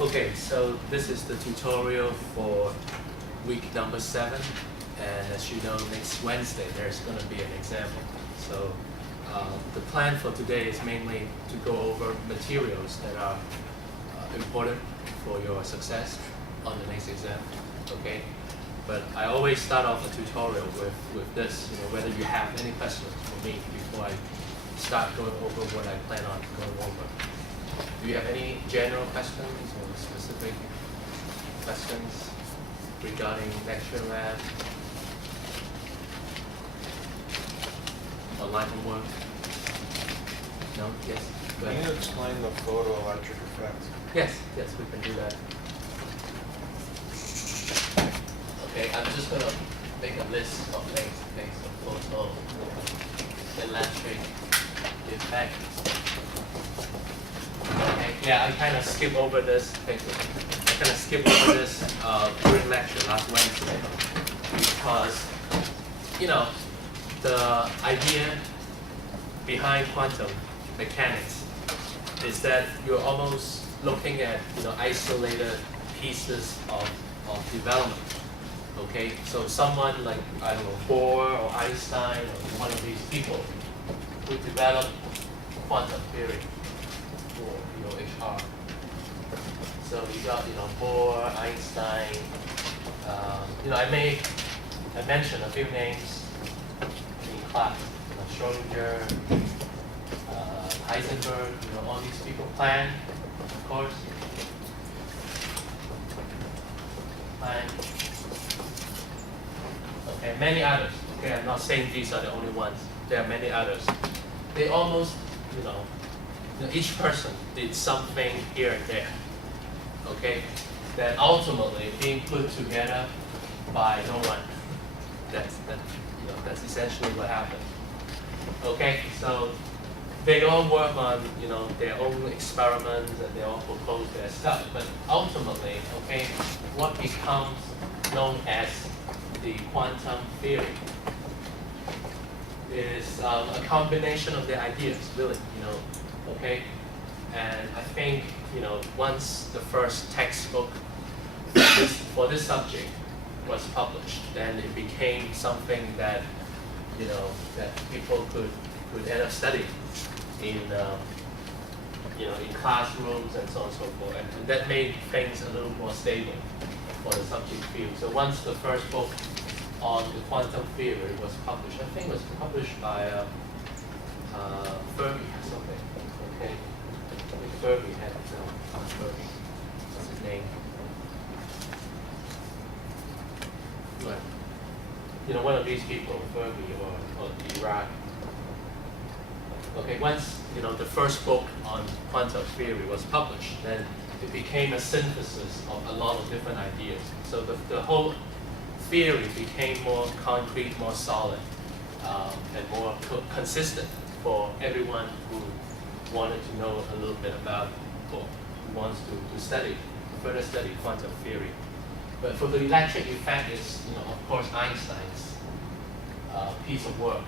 Okay, so this is the tutorial for week number 7, and as you know, next Wednesday there's going to be an example. So the plan for today is mainly to go over materials that are important for your success on the next exam. Okay, but I always start off a tutorial with this. Whether you have any questions for me before I start going over what I plan on going over. Do you have any general questions or specific questions regarding lecture lab, online homework? No? Yes? Go Can ahead. you explain the photoelectric effect? Yes, we can do that. Okay, I'm just going to make a list of things. Okay, so photoelectric effect. Okay, yeah, I kind of skip over this. Thank you. I kind of skip over this during lecture last Wednesday because, the idea behind quantum mechanics is that you're almost looking at, isolated pieces of development. Okay, so someone like, I don't know, Bohr or Einstein or one of these people who developed quantum theory. Or HR. So you got Bohr, Einstein. I mentioned a few names in class. Schrodinger, Heisenberg. All these people. Planck, of course. Planck. Okay, many others. Okay, I'm not saying these are the only ones. There are many others. They almost, each person did something here and there, okay, that ultimately being put together by no one. That's essentially what happened. Okay, so they all work on their own experiments and they all propose their stuff, but ultimately, okay, what becomes known as the quantum theory is a combination of their ideas, really, okay? And I think, once the first textbook for this subject was published, then it became something that, that people could end up studying in, in classrooms and so on and so forth. And that made things a little more stable for the subject field. So once the first book on the quantum theory was published, I think it was published by Fermi or something. Okay, Fermi had Fermi. What's his name? But, one of these people, Fermi or Iraq. Okay, once the first book on quantum theory was published, then it became a synthesis of a lot of different ideas. So the whole theory became more concrete, more solid, and more consistent for everyone who wanted to know a little bit about, or who wants to further study quantum theory. But for the electric effect is, of course, Einstein's piece of work.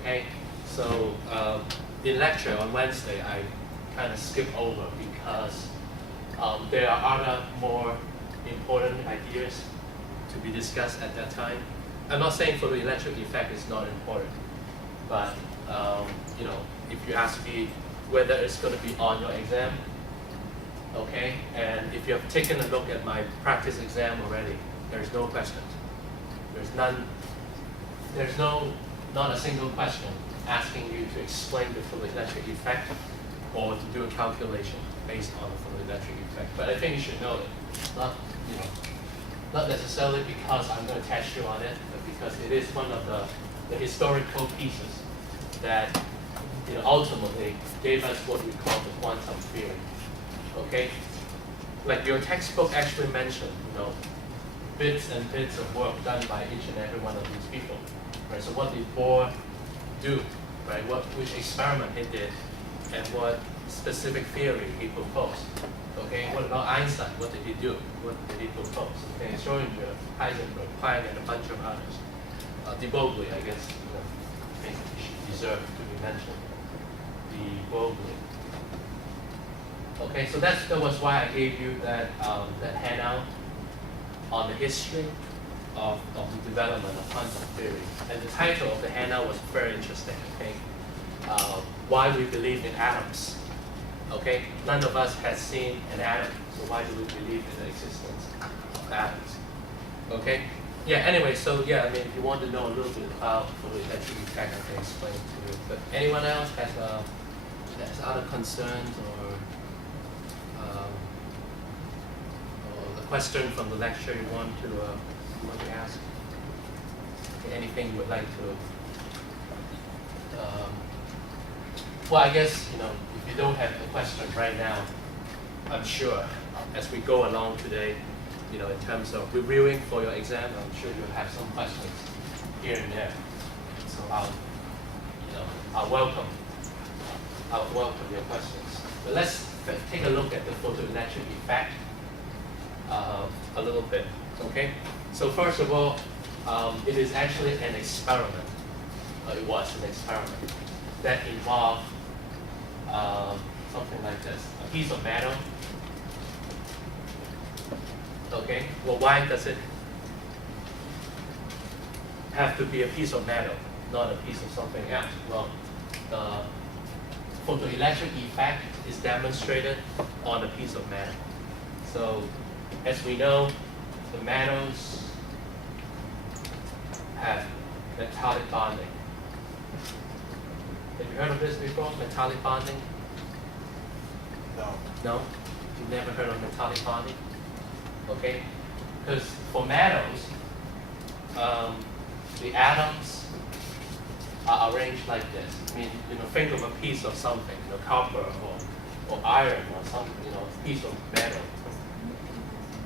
Okay, so in lecture on Wednesday, I kind of skip over because there are other more important ideas to be discussed at that time. I'm not saying for the electric effect it's not important, but if you ask me whether it's going to be on your exam, okay, and if you have taken a look at my practice exam already, there's no questions. There's not a single question asking you to explain the photoelectric effect or to do a calculation based on the photoelectric effect. But I think you should know it, not necessarily because I'm going to test you on it, but because it is one of the historical pieces that ultimately gave us what we call the quantum theory. Okay, like your textbook actually mentioned, bits and bits of work done by each and every one of these people, right? So what did Bohr do, right? Which experiment he did, and what specific theory he proposed. Okay, what about Einstein? What did he do? What did he propose? Okay, Schrodinger, Heisenberg, Planck, and a bunch of others. De Broglie, I guess, I think deserve to be mentioned. De Broglie. Okay, so that was why I gave you that, that handout on the history of the development of quantum theory. And the title of the handout was very interesting, okay? Why we believe in atoms, okay? None of us has seen an atom, so why do we believe in the existence of atoms, okay? Yeah, anyway, so yeah, I mean, if you want to know a little bit about photoelectric effect, I can explain to you. But anyone else has other concerns or a question from the lecture you want to ask? Anything you would like to? Well, I guess, you know, if you don't have a question right now, I'm sure as we go along today, you know, in terms of reviewing for your exam, I'm sure you'll have some questions here and there. So I'll welcome your questions. But let's take a look at the photoelectric effect a little bit, okay? So first of all, it is actually an experiment. It was an experiment that involved something like this, a piece of metal. Okay, well, why does it have to be a piece of metal, not a piece of something else? Well, the photoelectric effect is demonstrated on a piece of metal. So, as we know, the metals have metallic bonding. Have you heard of this before, metallic bonding? No. No? You've never heard of metallic bonding? Okay? Because for metals, the atoms are arranged like this. I mean, you know, think of a piece of something, you know, copper or iron or some, you know, piece of metal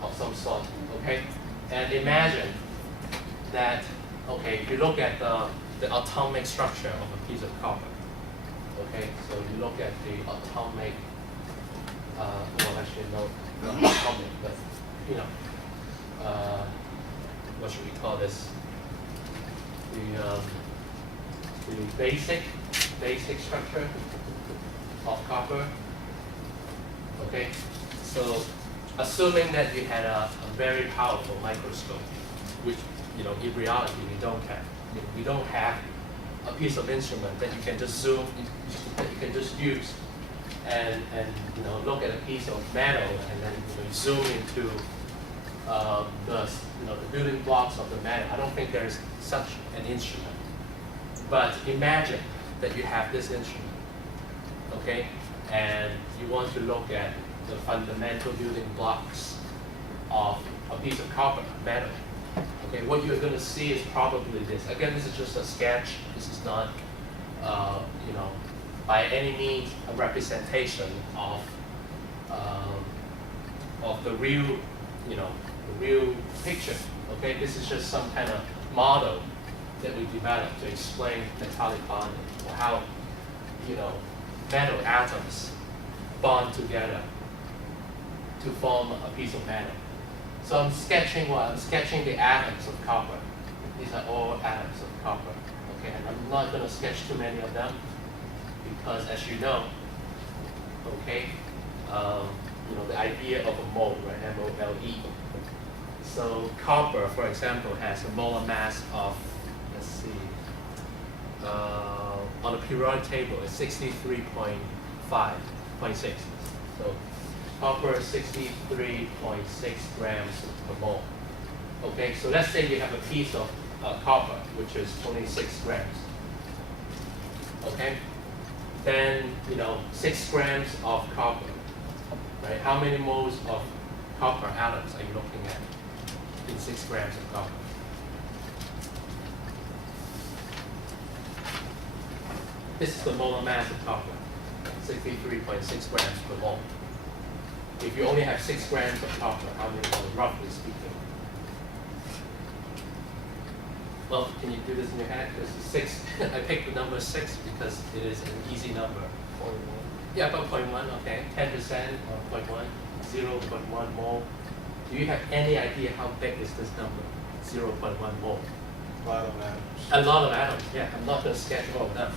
of some sort, okay? And imagine that, okay, if you look at the atomic structure of a piece of copper, okay? So you look at the atomic, well, actually, no, not atomic, but, you know, what should we call this? The basic structure of copper. Okay, so assuming that you had a very powerful microscope, which, you know, in reality we don't have. We don't have a piece of instrument that you can just zoom, that you can just use and you know, look at a piece of metal and then, you know, zoom into the building blocks of the metal. I don't think there is such an instrument. But imagine that you have this instrument, okay, and you want to look at the fundamental building blocks of a piece of copper, metal. Okay, what you're going to see is probably this. Again, this is just a sketch. This is not, you know, by any means a representation of the real, you know, the real picture. Okay, this is just some kind of model that we developed to explain metallic bonding, or how, you know, metal atoms bond together to form a piece of metal. So I'm sketching what? I'm sketching the atoms of copper. These are all atoms of copper. Okay, and I'm not going to sketch too many of them because, as you know, okay, you know, the idea of a mole, right? M-O-L-E. So copper, for example, has a molar mass of, let's see, on the periodic table, it's 63.6. So copper is 63.6 grams per mole. Okay, so let's say you have a piece of copper, which is 26 grams. Okay, then, you know, 6 grams of copper, right? How many moles of copper atoms are you looking at in 6 grams of copper? This is the molar mass of copper, 63.6 grams per mole. If you only have 6 grams of copper, how many moles, roughly speaking? Well, can you do this in your head? This is 6. I picked the number 6 because it is an easy number. 0.1. Yeah, about 0.1, okay. 10% or 0.1, 0.1 mole. Do you have any idea how big is this number? 0.1 mole. A lot of atoms. A lot of atoms, yeah. I'm not going to sketch all of them.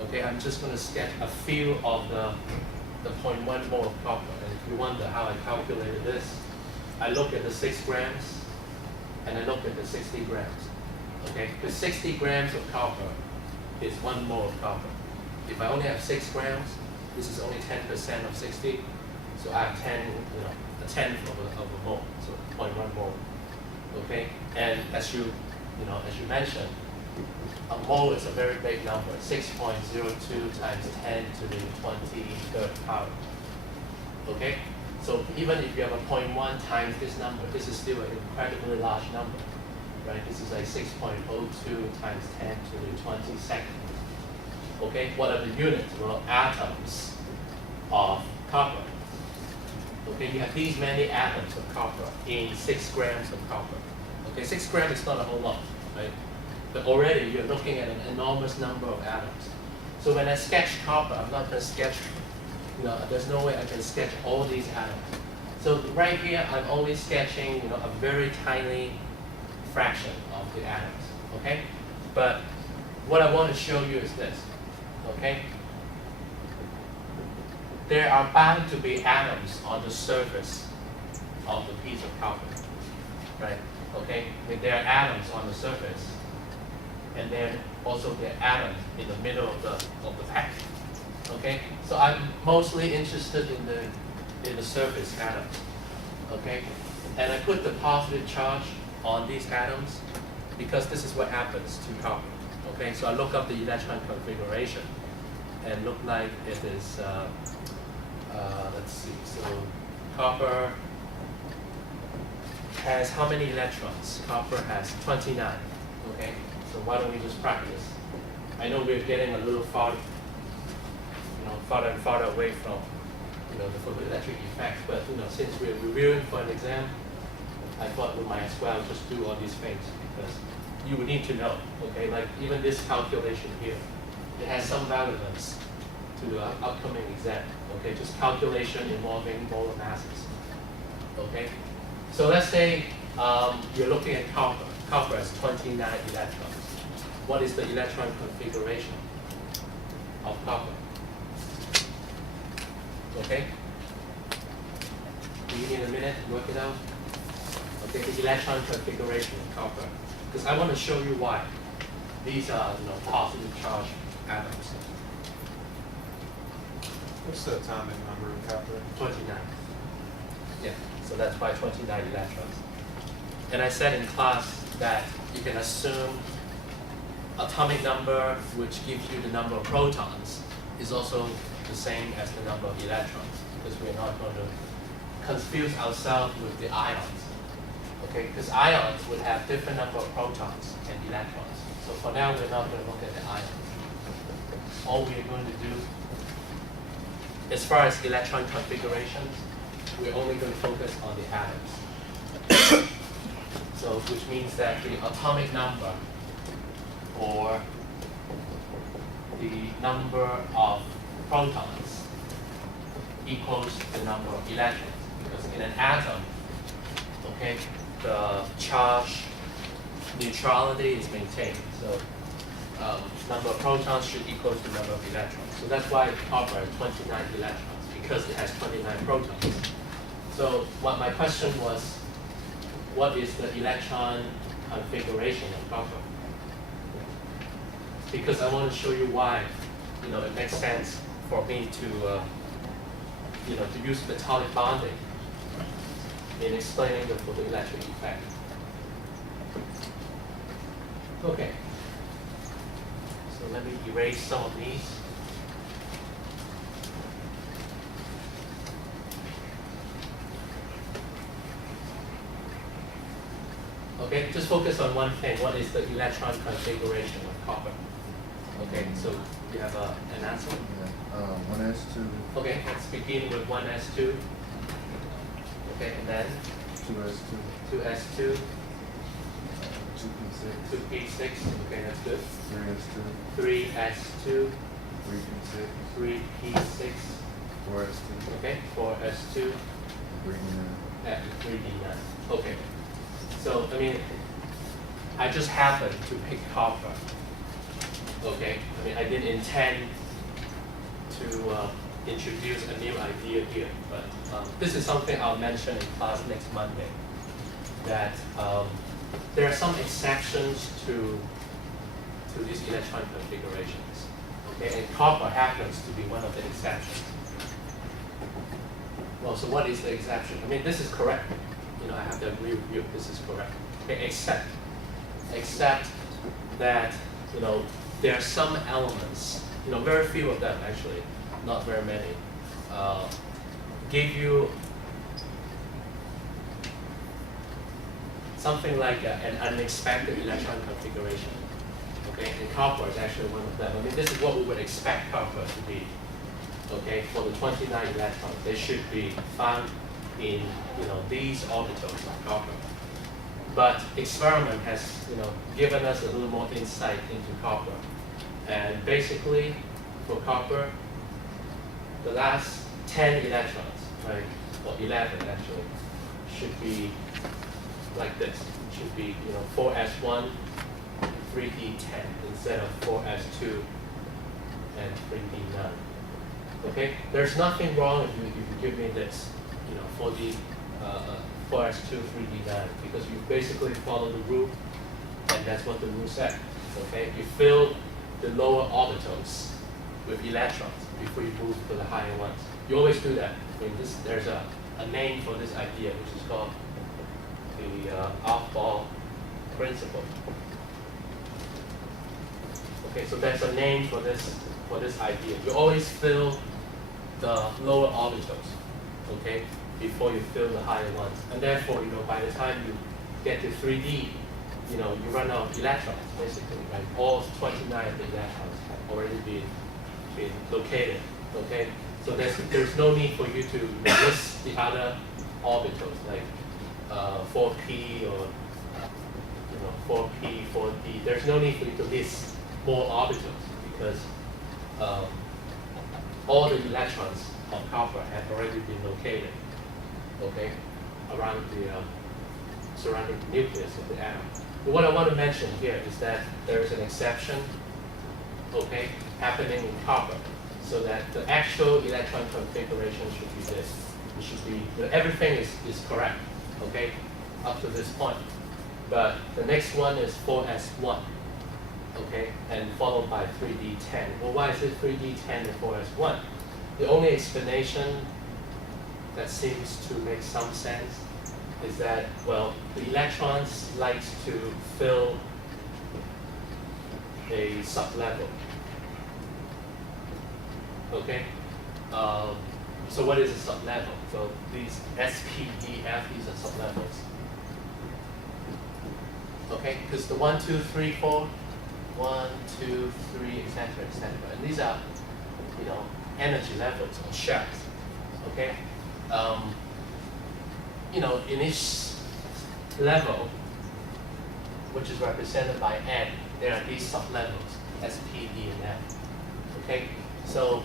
Okay, I'm just going to sketch a few of the the 0.1 mole of copper. And if you wonder how I calculated this, I look at the 6 grams and I look at the 60 grams. Okay, because 60 grams of copper is 1 mole of copper. If I only have 6 grams, this is only 10% of 60, so I have 10, a tenth of a mole, so 0.1 mole. Okay, and as you mentioned, a mole is a very big number, 6.02 times 10 to the 23rd power. Okay, so even if you have a 0.1 times this number, this is still an incredibly large number, right? This is like 6.02 times 10 to the 22nd. Okay, what are the units? Well, atoms of copper. Okay, you have these many atoms of copper in 6 grams of copper. Okay, 6 grams is not a whole lot, right? But already you're looking at an enormous number of atoms. So when I sketch copper, I'm not going to sketch, there's no way I can sketch all these atoms. So right here, I'm only sketching, a very tiny fraction of the atoms, okay? But what I want to show you is this, okay? There are bound to be atoms on the surface of the piece of copper, right? Okay, there are atoms on the surface, and then also there are atoms in the middle of the pack. Okay, so I'm mostly interested in the surface atoms. Okay, and I put the positive charge on these atoms because this is what happens to copper. Okay, so I look up the electron configuration and look like it is. Let's see. So copper has how many electrons? Copper has 29. Okay, so why don't we just practice? I know we're getting a little farther and farther away from the photoelectric effect, but since we're reviewing for an exam, I thought we might as well just do all these things because you would need to know. Okay, like even this calculation here, it has some relevance to the upcoming exam. Okay, just calculation involving molar masses. Okay. So let's say you're looking at copper. Copper has 29 electrons. What is the electron configuration of copper? Okay? Do you need a minute to work it out? Okay, the electron configuration of copper. Because I want to show you why. These are positive charge atoms. What's the atomic number of copper? 29. Yeah. So that's why 29 electrons. And I said in class that you can assume atomic number, which gives you the number of protons, is also the same as the number of electrons, because we're not going to confuse ourselves with the ions. Okay, because ions would have different number of protons and electrons. So for now, we're not going to look at the ions. All we're going to do, as far as electron configurations, we're only going to focus on the atoms. So, which means that the atomic number, or the number of protons, equals the number of electrons. Because in an atom, okay, the charge neutrality is maintained. So, number of protons should equal to the number of electrons. So that's why copper has 29 electrons, because it has 29 protons. So what my question was, what is the electron configuration of copper? Because I want to show you why, it makes sense for me to, to use metallic bonding in explaining the photoelectric effect. Okay. So let me erase some of these. Okay, just focus on one thing. What is the electron configuration of copper? Okay, so you have an answer? Yeah, 1s2. Okay, let's begin with 1s2. Okay, and then 2s2. 2s2. 2p6. 2p6. Okay, that's good. 3s2. 3s2. 3p6. 3p6. 4s2. Okay, 4s2. 3d9. 3d9. Okay. So, I just happened to pick copper. Okay, I didn't intend to introduce a new idea here, but this is something I'll mention in class next Monday, that there are some exceptions to these electron configurations. Okay, and copper happens to be one of the exceptions. Well, so what is the exception? I mean, this is correct. You know, I have to agree with you. This is correct. Okay, except that, you know, there are some elements, you know, very few of them actually, not very many, give you something like an unexpected electron configuration. Okay, and copper is actually one of them. I mean, this is what we would expect copper to be. Okay, for the 29 electrons, they should be found in, you know, these orbitals of copper. But experiment has, you know, given us a little more insight into copper. And basically, for copper, the last 10 electrons, right, or 11 actually, should be like this. It should be, you know, 4s1, 3d10 instead of 4s2 and 3d9. Okay, there's nothing wrong if you give me this, you know, for the 4s2, 3d9, because you basically follow the rule, and that's what the rule said. Okay, you fill the lower orbitals with electrons before you move to the higher ones. You always do that. I mean, there's a name for this idea, which is called the off-ball principle. Okay, so there's a name for this idea. You always fill the lower orbitals, okay, before you fill the higher ones. And therefore, you know, by the time you get to 3D, you know, you run out of electrons, basically, right? All 29 of the electrons have already been located, okay? So there's no need for you to list the other orbitals, like 4p or, you know, 4p, 4d. There's no need for you to list more orbitals, because all the electrons of copper have already been located, okay, around the surrounding nucleus of the atom. But what I want to mention here is that there is an exception, okay, happening in copper, so that the actual electron configuration should be this. It should be, you know, everything is correct, okay, up to this point. But the next one is 4s1. Okay, and followed by 3d10. Well, why is it 3d10 and 4s1? The only explanation that seems to make some sense is that, well, the electrons like to fill a sublevel. Okay, so what is a sublevel? So these S, P, E, F, these are sublevels. Okay, because the 1, 2, 3, 4. 1, 2, 3, etc., etc. And these are, you know, energy levels or shells. Okay, you know, in each level, which is represented by N, there are these sublevels, S, P, E, and F. Okay, so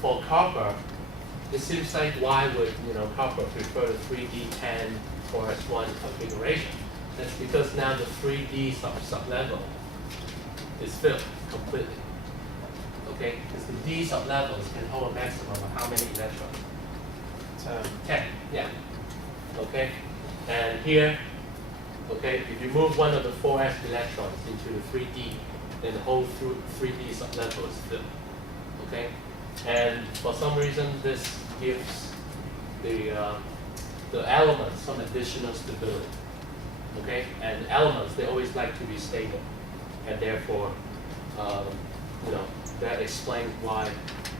for copper, it seems like why would, you know, copper prefer the 3D10 4s1 configuration? That's because now the 3D sublevel is filled completely. Okay, because the D sublevels can hold a maximum of how many electrons? 10, yeah. Okay, and here, okay, if you move one of the 4s electrons into the 3D, then the whole 3D sublevel is filled. Okay, and for some reason this gives the elements some additional stability. Okay, and elements, they always like to be stable, and therefore, you know, that explains why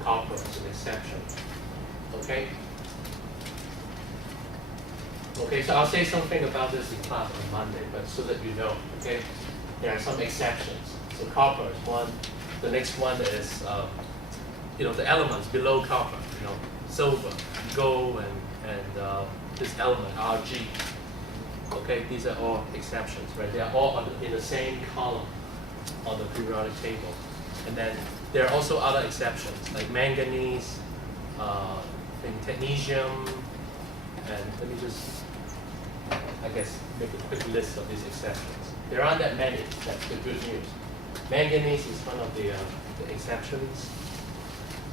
copper is an exception. Okay. Okay, so I'll say something about this in class on Monday, but so that you know, okay, there are some exceptions. So copper is one. The next one is, you know, the elements below copper. You know, silver, gold, and this element Rg. Okay, these are all exceptions, right? They are all in the same column on the periodic table. And then there are also other exceptions, like manganese, technetium, and let me just, I guess, make a quick list of these exceptions. There aren't that many, that's the good news. Manganese is one of the exceptions.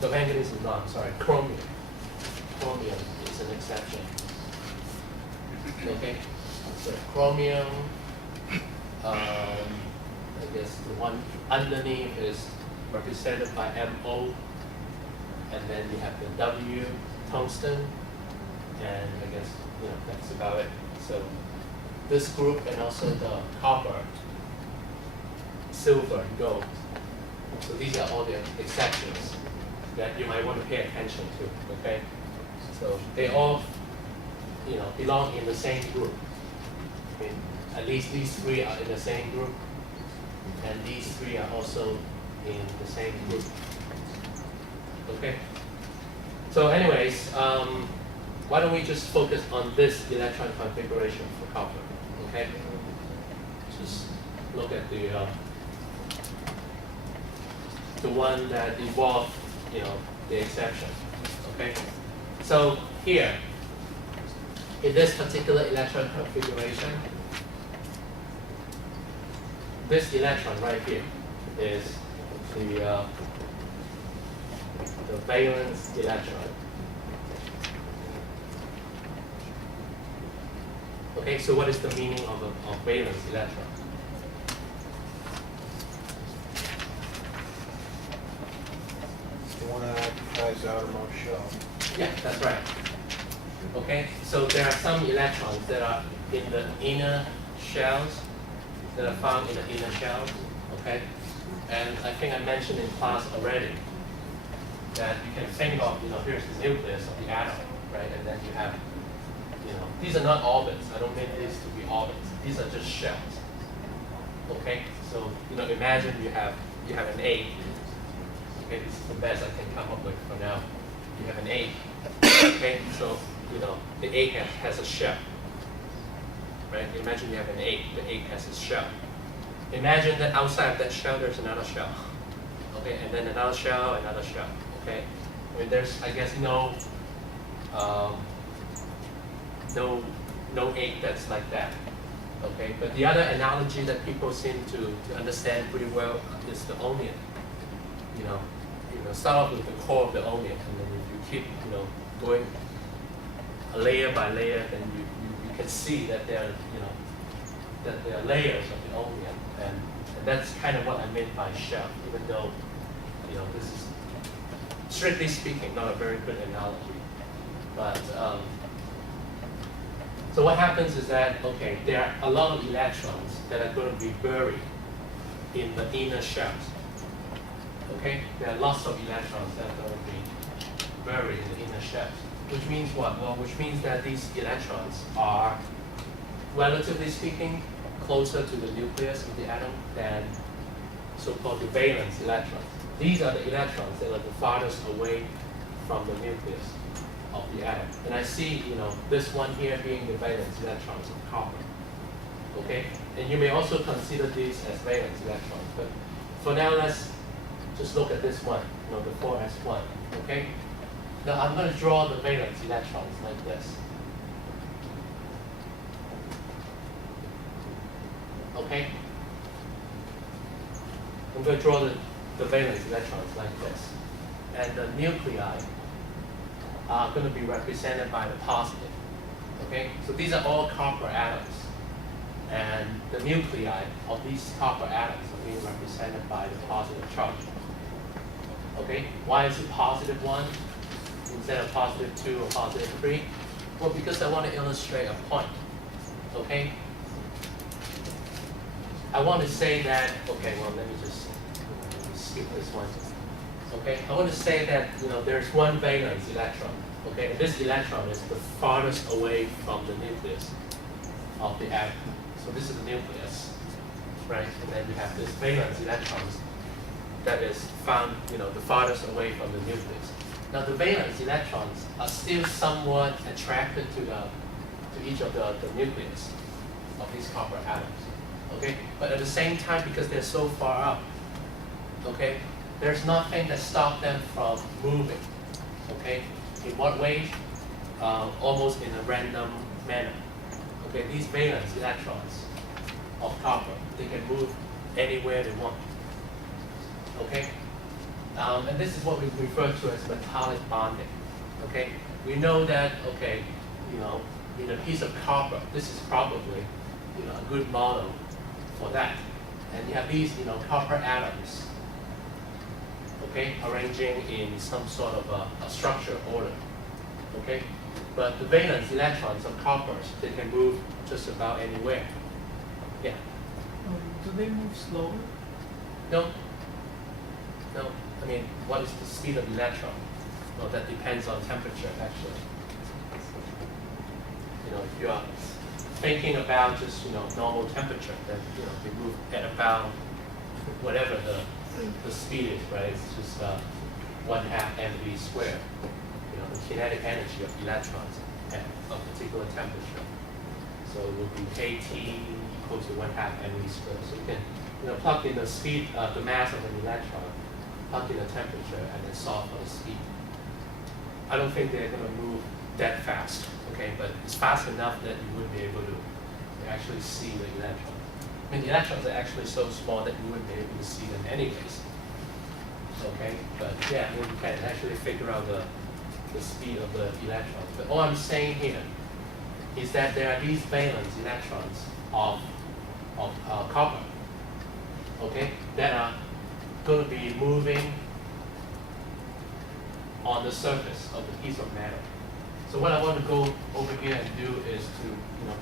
The manganese is not, sorry, chromium. Chromium is an exception. Okay, so chromium, I guess the one underneath is represented by MO, and then you have the W, tungsten, and I guess, that's about it. So this group and also the copper, silver, and gold. So these are all the exceptions that you might want to pay attention to, okay? So they all, belong in the same group. I mean, at least these three are in the same group, and these three are also in the same group. Okay? So anyways, why don't we just focus on this electron configuration for copper, okay? Just look at the one that involved, the exception, okay? So here, in this particular electron configuration, this electron right here is the valence electron. Okay, so what is the meaning of valence electron? The one that occupies the outermost shell. Yeah, that's right. Okay, so there are some electrons that are in the inner shells, that are found in the inner shells, okay? And I think I mentioned in class already that you can think of, here's the nucleus of the atom, right? And then you have, these are not orbits. I don't mean these to be orbits. These are just shells, okay? So, imagine you have an egg. Okay, this is the best I can come up with for now. You have an egg, okay? So, the egg has a shell, right? Imagine you have an egg. The egg has a shell. Imagine that outside of that shell, there's another shell, okay? And then another shell, okay? I mean, there's, I guess, no egg that's like that, okay? But the other analogy that people seem to understand pretty well is the onion. Start off with the core of the onion, and then if you keep, going layer by layer, then you can see that there are layers of the onion, and that's kind of what I meant by shell, even though, this is, strictly speaking, not a very good analogy. But, so what happens is that, okay, there are a lot of electrons that are going to be buried in the inner shells. Okay, there are lots of electrons that are going to be buried in the inner shells. Which means what? Well, which means that these electrons are, relatively speaking, closer to the nucleus of the atom than so-called the valence electrons. These are the electrons that are the farthest away from the nucleus of the atom. And I see, this one here being the valence electrons of copper. Okay, and you may also consider these as valence electrons. But for now, let's just look at this one, the 4s1, okay? Now I'm going to draw the valence electrons like this. Okay? I'm going to draw the valence electrons like this. And the nuclei are going to be represented by the positive. Okay? So these are all copper atoms. And the nuclei of these copper atoms are being represented by the positive charge. Okay, why is it positive 1 instead of positive 2 or positive 3? Well, because I want to illustrate a point. Okay? I want to say that, okay, well, let me just skip this one. Okay, I want to say that, there's one valence electron. Okay, and this electron is the farthest away from the nucleus of the atom. So this is the nucleus, right? And then you have this valence electrons that is found, the farthest away from the nucleus. Now the valence electrons are still somewhat attracted to each of the nucleus of these copper atoms. Okay, but at the same time, because they're so far up, okay, there's nothing that stops them from moving. Okay, in what way? Almost in a random manner. Okay, these valence electrons of copper, they can move anywhere they want. Okay, And this is what we refer to as metallic bonding. Okay, we know that, okay, in a piece of copper, this is probably a good model for that. And you have these copper atoms, okay, arranging in some sort of a structure order. Okay, but the valence electrons of coppers, they can move just about anywhere. Yeah. Do they move slower? No. No. I mean, what is the speed of electron? Well, that depends on temperature, actually. If you are thinking about just normal temperature, then they move at about whatever the speed is, right? It's just 1/2 mv squared. The kinetic energy of electrons at a particular temperature. So it would be kT equals to 1/2 mv squared. So you can plug in the speed, the mass of an electron, plug in the temperature, and then solve for the speed. I don't think they're going to move that fast, okay? But it's fast enough that you wouldn't be able to actually see the electrons. I mean, the electrons are actually so small that you wouldn't be able to see them anyways. Okay, but yeah, I mean, you can actually figure out the speed of the electrons. But all I'm saying here is that there are these valence electrons of copper, okay, that are going to be moving on the surface of the piece of metal. So what I want to go over here and do is to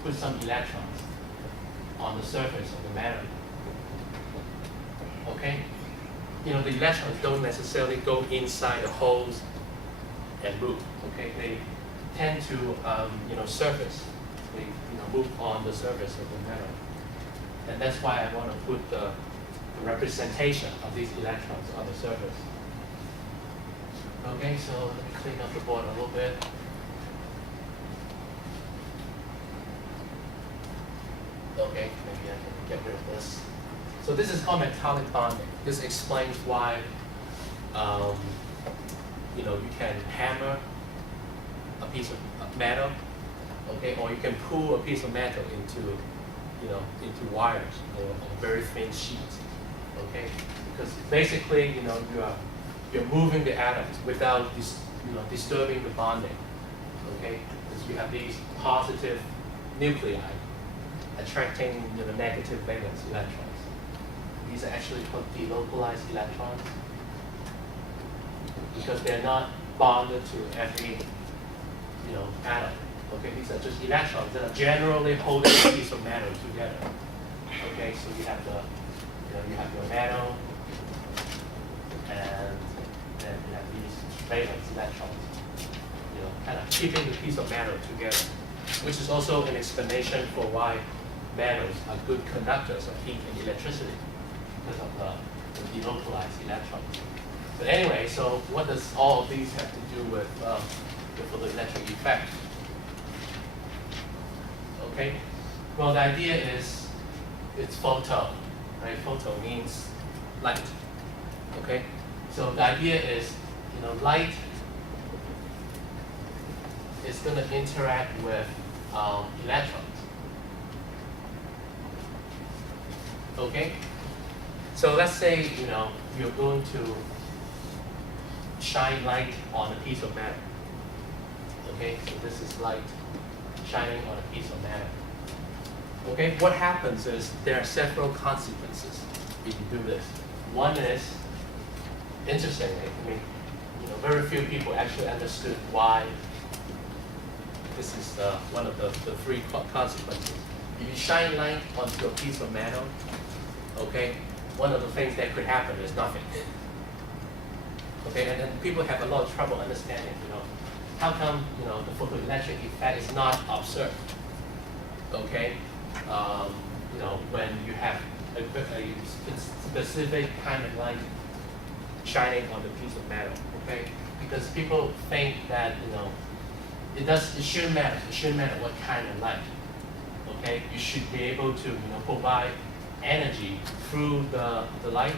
put some electrons on the surface of the metal. Okay? The electrons don't necessarily go inside the holes and move. Okay? They tend to surface. They move on the surface of the metal. And that's why I want to put the representation of these electrons on the surface. Okay, so let me clean up the board a little bit. Okay, maybe I can get rid of this. So this is called metallic bonding. This explains why you can hammer a piece of metal, okay, or you can pull a piece of metal into wires or very thin sheets, okay, because basically you're moving the atoms without disturbing the bonding, okay, because you have these positive nuclei attracting negative valence electrons. These are actually called delocalized electrons because they're not bonded to every atom. Okay, these are just electrons that are generally holding a piece of metal together. Okay, so you have you have your metal, and then you have these valence electrons, kind of keeping the piece of metal together, which is also an explanation for why metals are good conductors of heat and electricity because of the delocalized electrons. But anyway, so what does all of these have to do with the photoelectric effect? Okay, well, the idea is it's photo, right? Photo means light. Okay, so the idea is light is going to interact with electrons. Okay, so let's say you're going to shine light on a piece of metal. Okay, so this is light shining on a piece of metal. Okay, what happens is there are several consequences if you do this. One is, interestingly, I mean, very few people actually understood why this is one of the three consequences. If you shine light onto a piece of metal, okay, one of the things that could happen is nothing. Okay, and then people have a lot of trouble understanding, how come, the photoelectric effect is not observed, okay, when you have a specific kind of light shining on the piece of metal, okay, because people think that, it shouldn't matter, what kind of light, okay, you should be able to, provide energy through the light,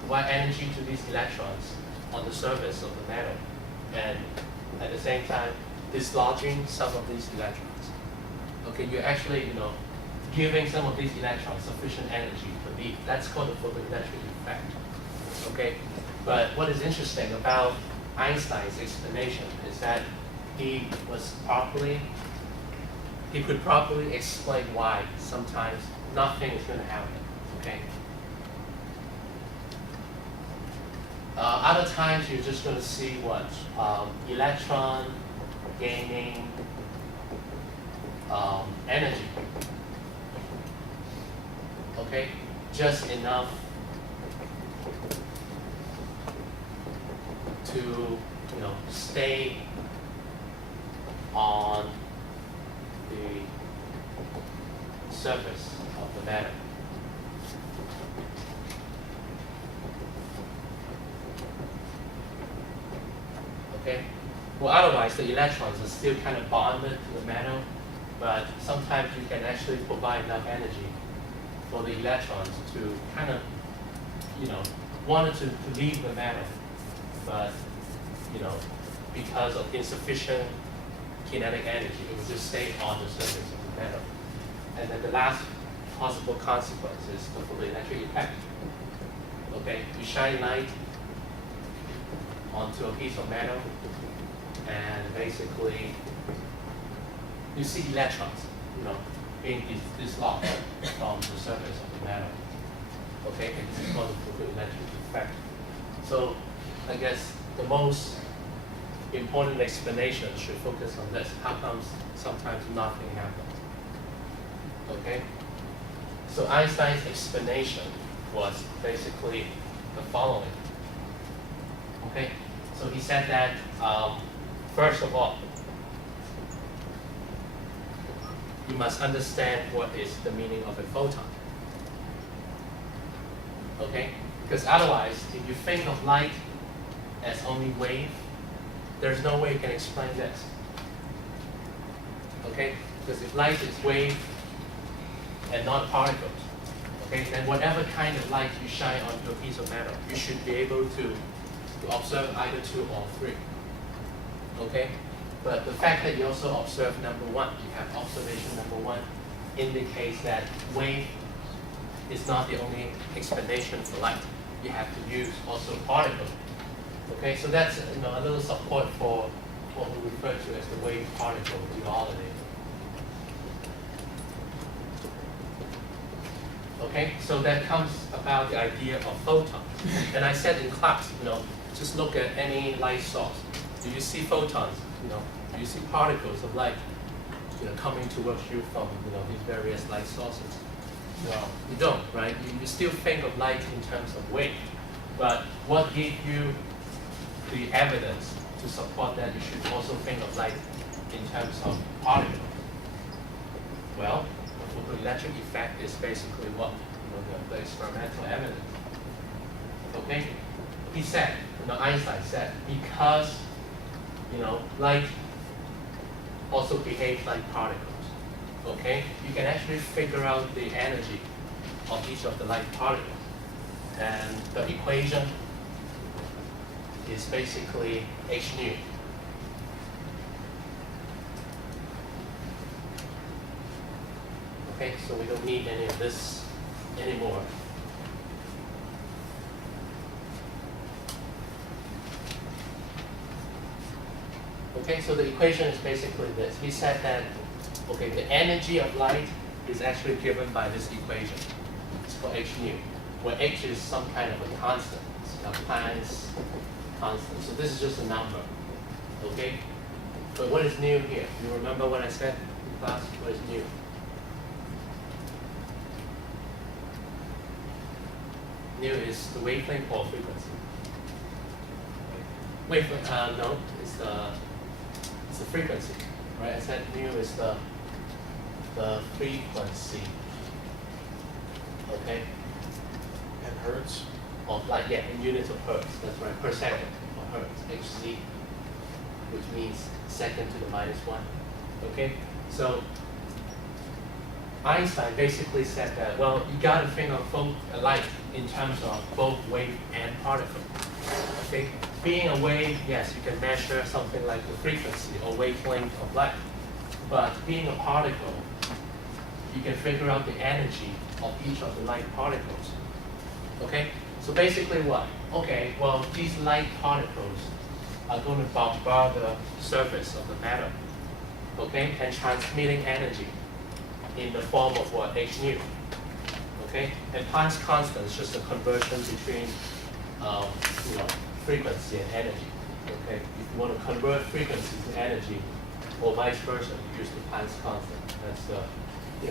provide energy to these electrons on the surface of the metal, and at the same time dislodging some of these electrons. Okay, you're actually, giving some of these electrons sufficient energy to leave. That's called the photoelectric effect. Okay, But what is interesting about Einstein's explanation is that he could properly explain why sometimes nothing is going to happen. Okay. Other times you're just going to see what electron gaining energy. Okay, just enough to stay on the surface of the matter. Okay? Well, otherwise the electrons are still kind of bonded to the metal, but sometimes you can actually provide enough energy for the electrons to kind of, wanted to leave the metal, but, because of insufficient kinetic energy, it will just stay on the surface of the metal. And then the last possible consequence is the photoelectric effect. Okay, you shine light onto a piece of metal, and basically you see electrons, being dislodged from the surface of the metal. Okay, and this is called the photoelectric effect. So I guess the most important explanation should focus on this. How comes sometimes nothing happens? Okay? So Einstein's explanation was basically the following. Okay? So he said that, first of all, you must understand what is the meaning of a photon. Okay? Because otherwise, if you think of light as only wave, there's no way you can explain this. Okay? Because if light is wave and not particles, okay, then whatever kind of light you shine onto a piece of metal, you should be able to observe either 2 or 3. Okay? But the fact that you also observe number 1, you have observation number 1, indicates that wave is not the only explanation for light. You have to use also particles. Okay, so that's a little support for what we refer to as the wave-particle duality. Okay, so that comes about the idea of photons. And I said in class, just look at any light source. Do you see photons? Do you see particles of light, coming towards you from these various light sources? Well, you don't, right? You still think of light in terms of wave. But what gives you the evidence to support that you should also think of light in terms of particles? Well, the photoelectric effect is basically what the experimental evidence. Okay, he said, Einstein said, because light also behaves like particles. Okay, you can actually figure out the energy of each of the light particles, and the equation is basically h nu. Okay, so we don't need any of this anymore. Okay, so the equation is basically this. He said that, okay, the energy of light is actually given by this equation. It's called h nu, where h is some kind of a constant. It's a Planck's constant. So this is just a number. Okay? But what is new here? You remember what I said in class? What is new? New is the wavelength or frequency. Wavelength, no, it's the frequency, right? I said mu is the frequency, okay? And hertz? Of light, yeah, in units of hertz, that's right, per second of hertz, hz, which means second to the -1, okay? So Einstein basically said that, well, you got to think of both light in terms of both wave and particle. Okay? Being a wave, yes, you can measure something like the frequency or wavelength of light. But being a particle, you can figure out the energy of each of the light particles. Okay? So basically what? Okay, well, these light particles are going to bombard the surface of the matter, okay, and transmitting energy in the form of what? H nu. Okay, and Planck's constant is just a conversion between frequency and energy. Okay, if you want to convert frequency to energy, or vice versa, you use the Planck's constant. That's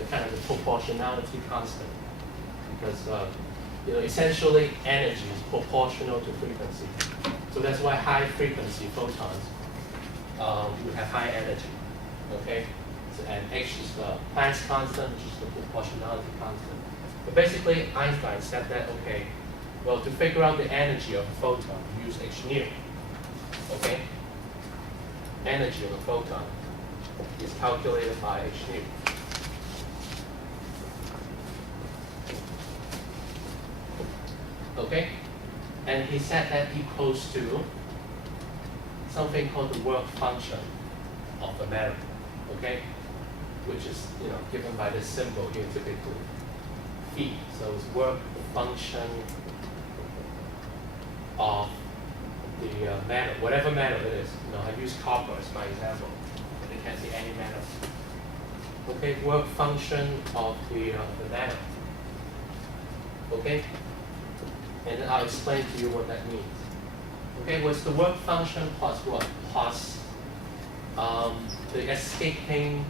kind of the proportionality constant, because essentially energy is proportional to frequency. So that's why high frequency photons would have high energy. Okay, so, and H is the Planck's constant, which is the proportionality constant. But basically, Einstein said that, okay, well, to figure out the energy of a photon, use H nu. Okay? Energy of a photon is calculated by H nu. Okay? And he said that equals to something called the work function of the matter. Okay? Which is given by this symbol here typically. Phi. So it's work function of the matter, whatever matter it is. I use copper as my example, but it can be any matter. Okay, work function of the matter. Okay, and then I'll explain to you what that means. Okay, what's the work function plus what? Plus the escaping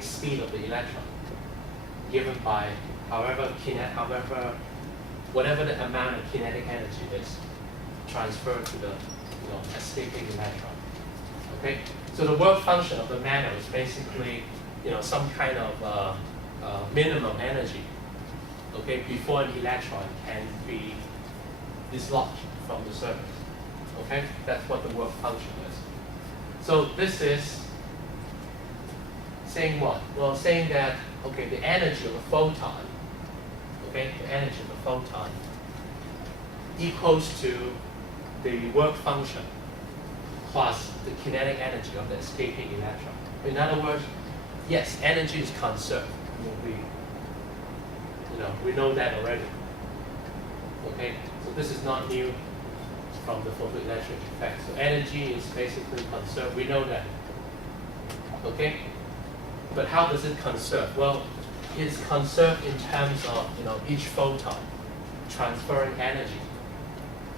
speed of the electron, given by whatever the amount of kinetic energy is transferred to the escaping electron. Okay, so the work function of the matter is basically some kind of minimum energy. Okay, before an electron can be dislodged from the surface. Okay, that's what the work function is. So this is saying what? Well, saying that the energy of a photon, the energy of a photon equals to the work function plus the kinetic energy of the escaping electron. In other words, yes, energy is conserved. We know that already. Okay, so this is not new from the photoelectric effect. So energy is basically conserved. We know that. Okay, but how does it conserve? Well, it's conserved in terms of each photon transferring energy.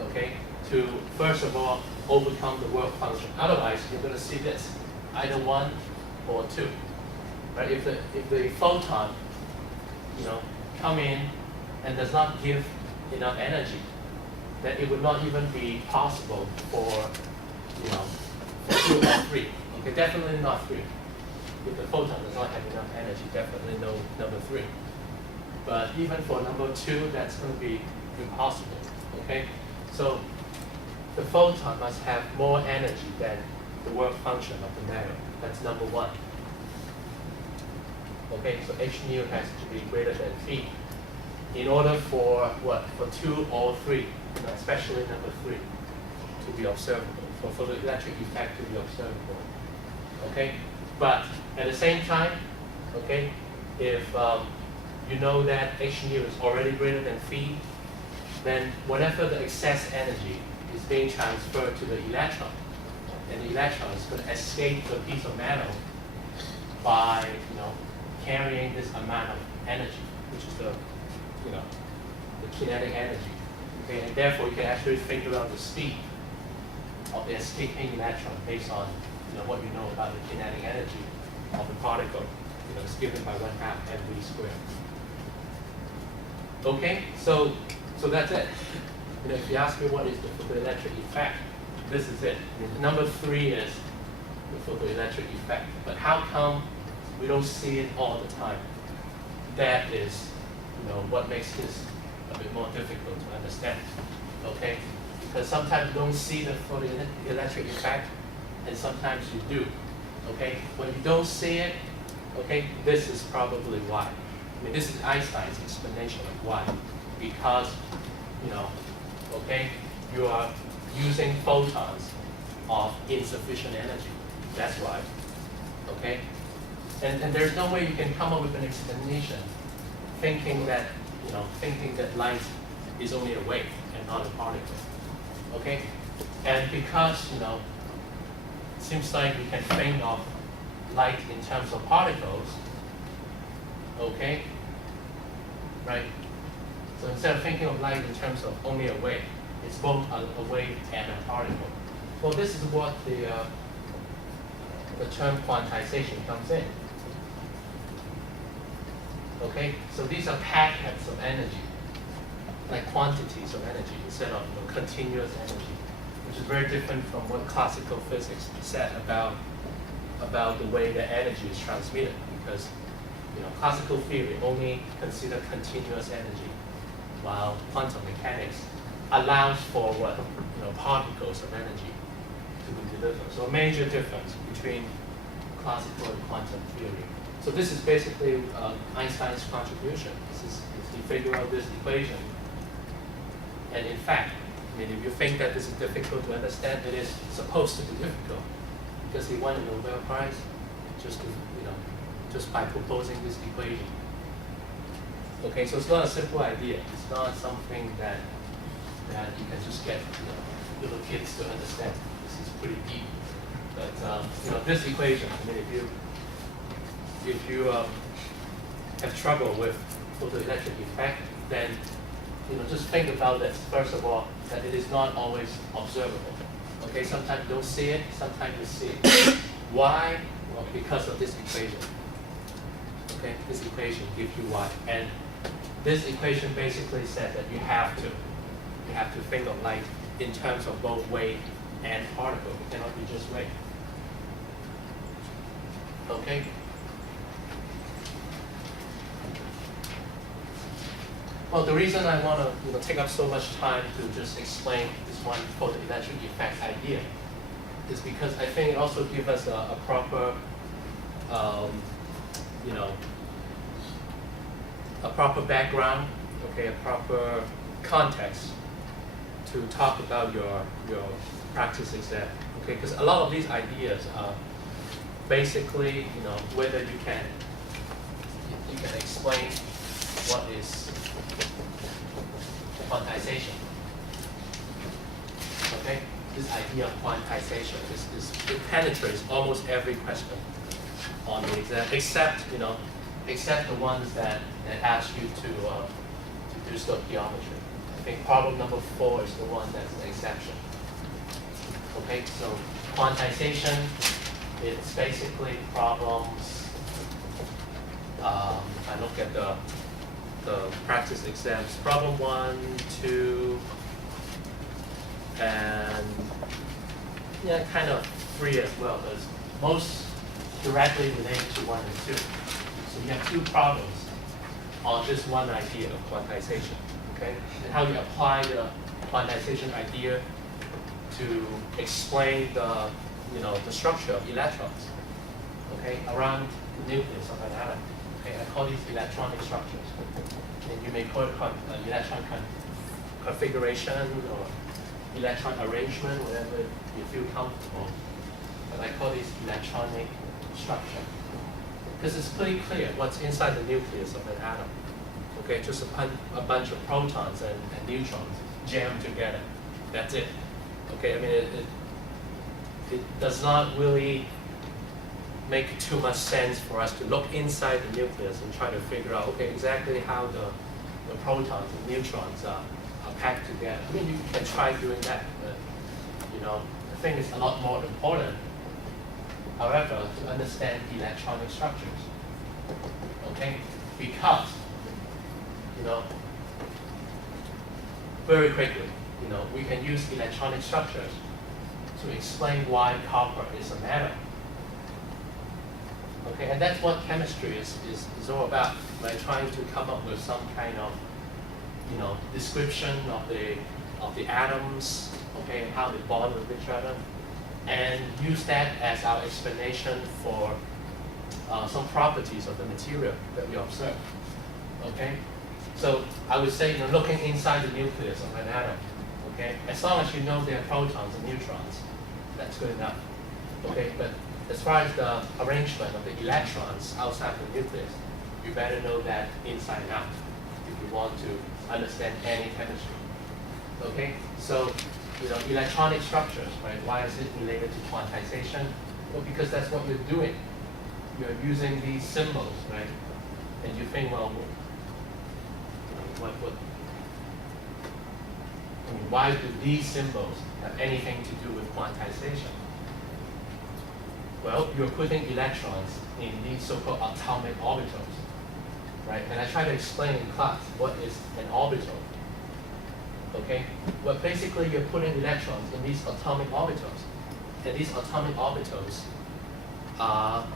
Okay, to first of all overcome the work function. Otherwise, you're going to see this, either 1 or 2. Right? If the photon come in and does not give enough energy, then it would not even be possible for 2 or 3. Okay, definitely not 3. If the photon does not have enough energy, definitely no number 3. But even for number 2, that's going to be impossible. Okay, so the photon must have more energy than the work function of the matter. That's number 1. Okay, so H nu has to be greater than phi in order for what? For 2 or 3, especially number 3, to be observable, for the electric effect to be observable. Okay, but at the same time, okay, if you know that H nu is already greater than phi, then whatever the excess energy is being transferred to the electron, and the electron is going to escape the piece of metal by carrying this amount of energy, which is the kinetic energy. Okay, and therefore you can actually figure out the speed of the escaping electron based on what you know about the kinetic energy of the particle. It's given by 1/2 mv squared. Okay, so that's it. If you ask me what is the photoelectric effect, this is it. Number 3 is the photoelectric effect. But how come we don't see it all the time? That is, what makes this a bit more difficult to understand. Okay, because sometimes you don't see the photoelectric effect, and sometimes you do. Okay, when you don't see it, okay, this is probably why. This is Einstein's explanation of why. Because, okay, you are using photons of insufficient energy. That's why. Okay, and there's no way you can come up with an explanation thinking that light is only a wave and not a particle. Okay? And because, it seems like we can think of light in terms of particles, okay? Right? So instead of thinking of light in terms of only a wave, it's both a wave and a particle. Well, this is what the term quantization comes in. Okay? So these are packets of energy, like quantities of energy instead of continuous energy, which is very different from what classical physics said about the way the energy is transmitted, because classical theory only consider continuous energy, while quantum mechanics allows for what particles of energy to be delivered. So a major difference between classical and quantum theory. So this is basically Einstein's contribution. This is he figured out this equation. And in fact, if you think that this is difficult to understand, it is supposed to be difficult, because he won a Nobel Prize just by proposing this equation. Okay, so it's not a simple idea. It's not something that you can just get little kids to understand. This is pretty deep. But this equation, if you have trouble with photoelectric effect, then just think about this. First of all, that it is not always observable. Okay, sometimes you don't see it, sometimes you see it. Why? Well, because of this equation. Okay, this equation gives you why. And this equation basically said that you have to think of light in terms of both wave and particle. It cannot be just wave. Okay? Well, the reason I want to take up so much time to just explain this one photoelectric effect idea is because I think it also gives us a proper, a proper background, okay, a proper context to talk about your practice exam, okay? Because a lot of these ideas are basically, whether you can explain what is quantization. Okay, this idea of quantization it penetrates almost every question on the exam, except the ones that ask you to do stoichiometry. I think problem number 4 is the one that's an exception. Okay, so quantization, it's basically problems. If I look at the practice exams, problem 1, 2, and kind of 3 as well. There's most directly related to 1 and 2. So you have 2 problems on this one idea of quantization. Okay, and how you apply the quantization idea to explain the the structure of electrons. Okay, around the nucleus of an atom. Okay, I call these electronic structures. And you may call it electron configuration or electron arrangement, whatever you feel comfortable. But I call these electronic structure. Because it's pretty clear what's inside the nucleus of an atom. Okay, just a bunch of protons and neutrons jammed together. That's it. Okay, it does not really make too much sense for us to look inside the nucleus and try to figure out, okay, exactly how the protons and neutrons are packed together. You can try doing that, but I think it's a lot more important, however, to understand electronic structures. Okay, because very quickly, we can use electronic structures to explain why copper is a metal. Okay, and that's what chemistry is all about, right? Trying to come up with some kind of, description of the atoms, okay, and how they bond with each other, and use that as our explanation for some properties of the material that we observe. Okay, so I would say, looking inside the nucleus of an atom, okay, as long as you know there are protons and neutrons, that's good enough. Okay, but as far as the arrangement of the electrons outside the nucleus, you better know that inside and out. if you want to understand any chemistry. Okay, so electronic structures, right? Why is it related to quantization? Well, because that's what you're doing. You're using these symbols, right? And you think, well, why do these symbols have anything to do with quantization? Well, you're putting electrons in these so-called atomic orbitals, right? And I try to explain in class what is an orbital. Okay? Well, basically, you're putting electrons in these atomic orbitals, and these atomic orbitals are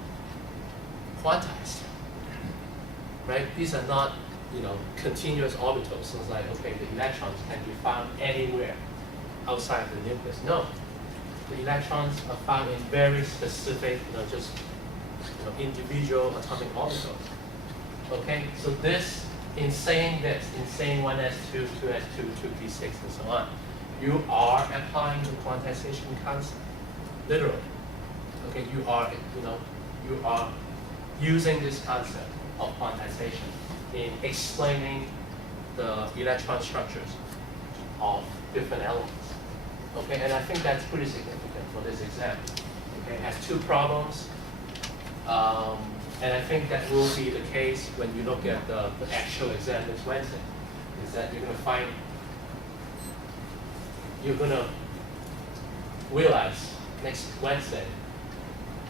quantized, right? These are not, continuous orbitals. So it's like, okay, the electrons can be found anywhere outside the nucleus. No, the electrons are found in very specific, individual atomic orbitals. Okay, so this, in saying 1s2, 2s2, 2p6, and so on, you are applying the quantization concept, literally. Okay, you are using this concept of quantization in explaining the electron structures of different elements. Okay, and I think that's pretty significant for this exam. Okay, it has two problems. And I think that will be the case when you look at the actual exam this Wednesday, is that you're going to realize next Wednesday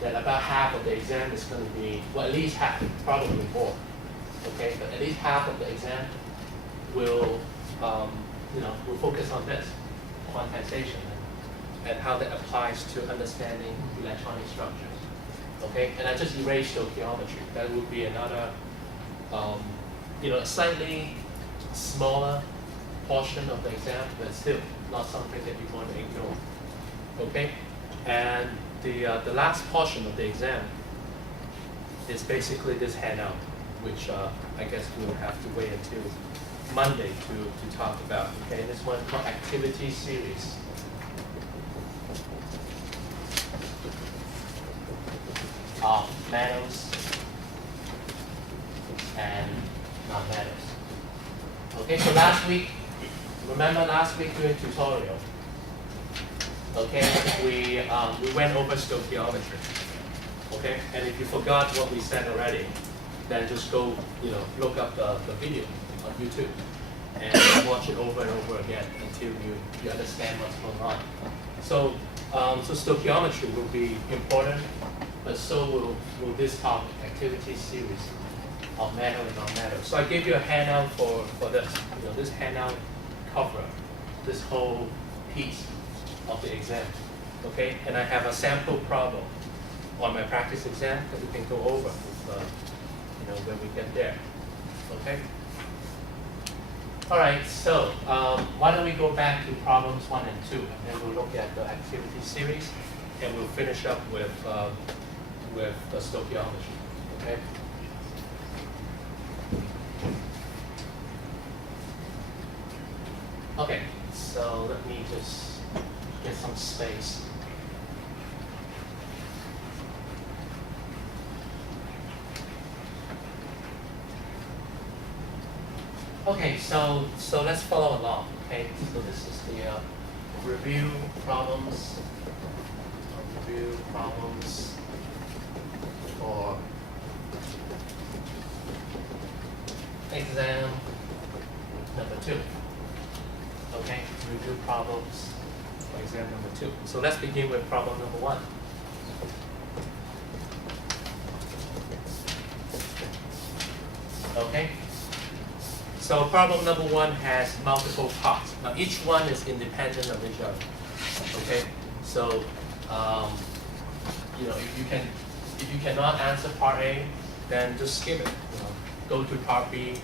that about half of the exam is going to be, well, at least half, probably more. Okay, but at least half of the exam will, will focus on this, quantization, and how that applies to understanding electronic structures. Okay, and I just erased stoichiometry. That would be another, slightly smaller portion of the exam, but still not something that you want to ignore. Okay, and the last portion of the exam is basically this handout, which I guess we'll have to wait until Monday to talk about. Okay, this one called activity series. Of metals and non-metals. Okay, so remember last week during tutorial, okay, we went over stoichiometry. Okay, and if you forgot what we said already, then just go, look up the video on YouTube and watch it over and over again until you understand what's going on. So, so stoichiometry will be important, but so will this topic, activity series of metal and non-metal. So I gave you a handout for this. This handout cover this whole piece of the exam. Okay, and I have a sample problem on my practice exam that we can go over if, when we get there. Okay. All right. So why don't we go back to problems 1 and 2, and then we'll look at the activity series, and we'll finish up with the stoichiometry. Okay. Okay. So let me just get some space. Okay, so let's follow along. Okay, so this is the review problems for exam number 2. Okay, review problems for exam number 2. So let's begin with problem number 1. Okay. So problem number 1 has multiple parts. Now each one is independent of each other. Okay. So if you cannot answer part A, then just skip it. Go to part B,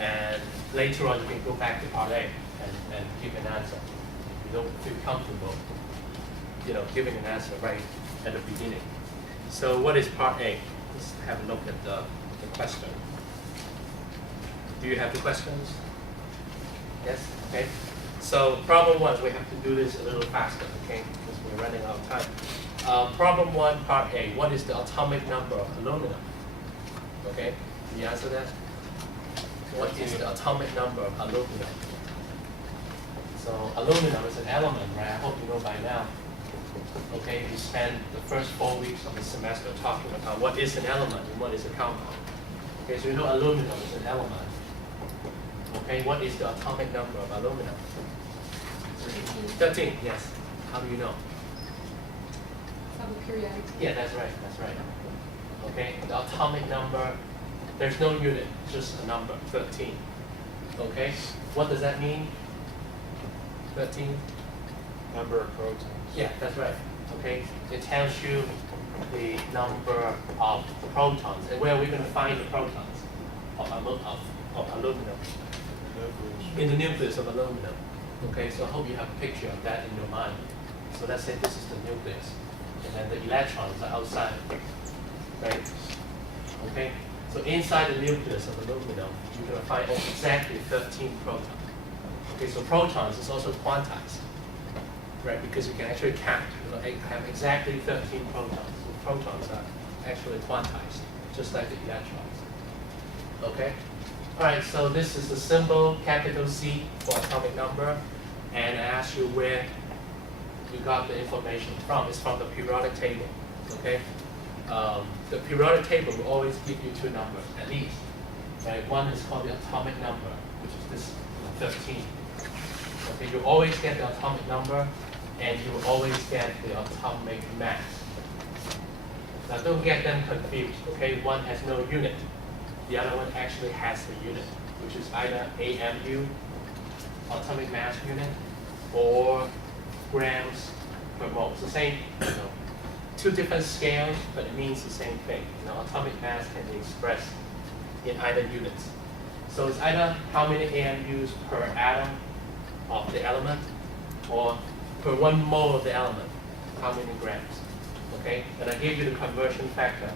and later on you can go back to part A and give an answer. If you don't feel comfortable, giving an answer right at the beginning. So what is part A? Let's have a look at the question. Do you have the questions? Yes? Okay. So problem 1, we have to do this a little faster, okay? Because we're running out of time. Problem 1, part A. What is the atomic number of aluminum? Okay. Can you answer that? what is the atomic number of aluminum? So aluminum is an element, right? I hope you know by now. Okay, we spend the first 4 weeks of the semester talking about what is an element and what is a compound. Okay, so you know aluminum is an element. Okay, what is the atomic number of aluminum? 13, yes. How do you know? From the periodic table. Yeah, that's right, that's right. Okay, the atomic number, there's no unit, just a number, 13. Okay, what does that mean? 13? Number of protons. Yeah, that's right. Okay, it tells you the number of protons. And where are we going to find the protons of aluminum? Nucleus. In the nucleus of aluminum. Okay, so I hope you have a picture of that in your mind. So let's say this is the nucleus, and then the electrons are outside, right? Okay, so inside the nucleus of aluminum, you're going to find exactly 13 protons. Okay, so protons is also quantized, right? Because you can actually count, have exactly 13 protons. So protons are actually quantized, just like the electrons. Okay? All right, so this is the symbol, capital C for atomic number, and I asked you where you got the information from. It's from the periodic table, okay? The periodic table will always give you two numbers, at least, right? One is called the atomic number, which is this 13. Okay, you always get the atomic number, and you will always get the atomic mass. Now don't get them confused, okay? One has no unit. The other one actually has a unit, which is either AMU, atomic mass unit, or grams per mole. It's the same, two different scales, but it means the same thing. Atomic mass can be expressed in either units. So it's either how many AMUs per atom of the element, or per 1 mole of the element, how many grams. Okay? And I gave you the conversion factor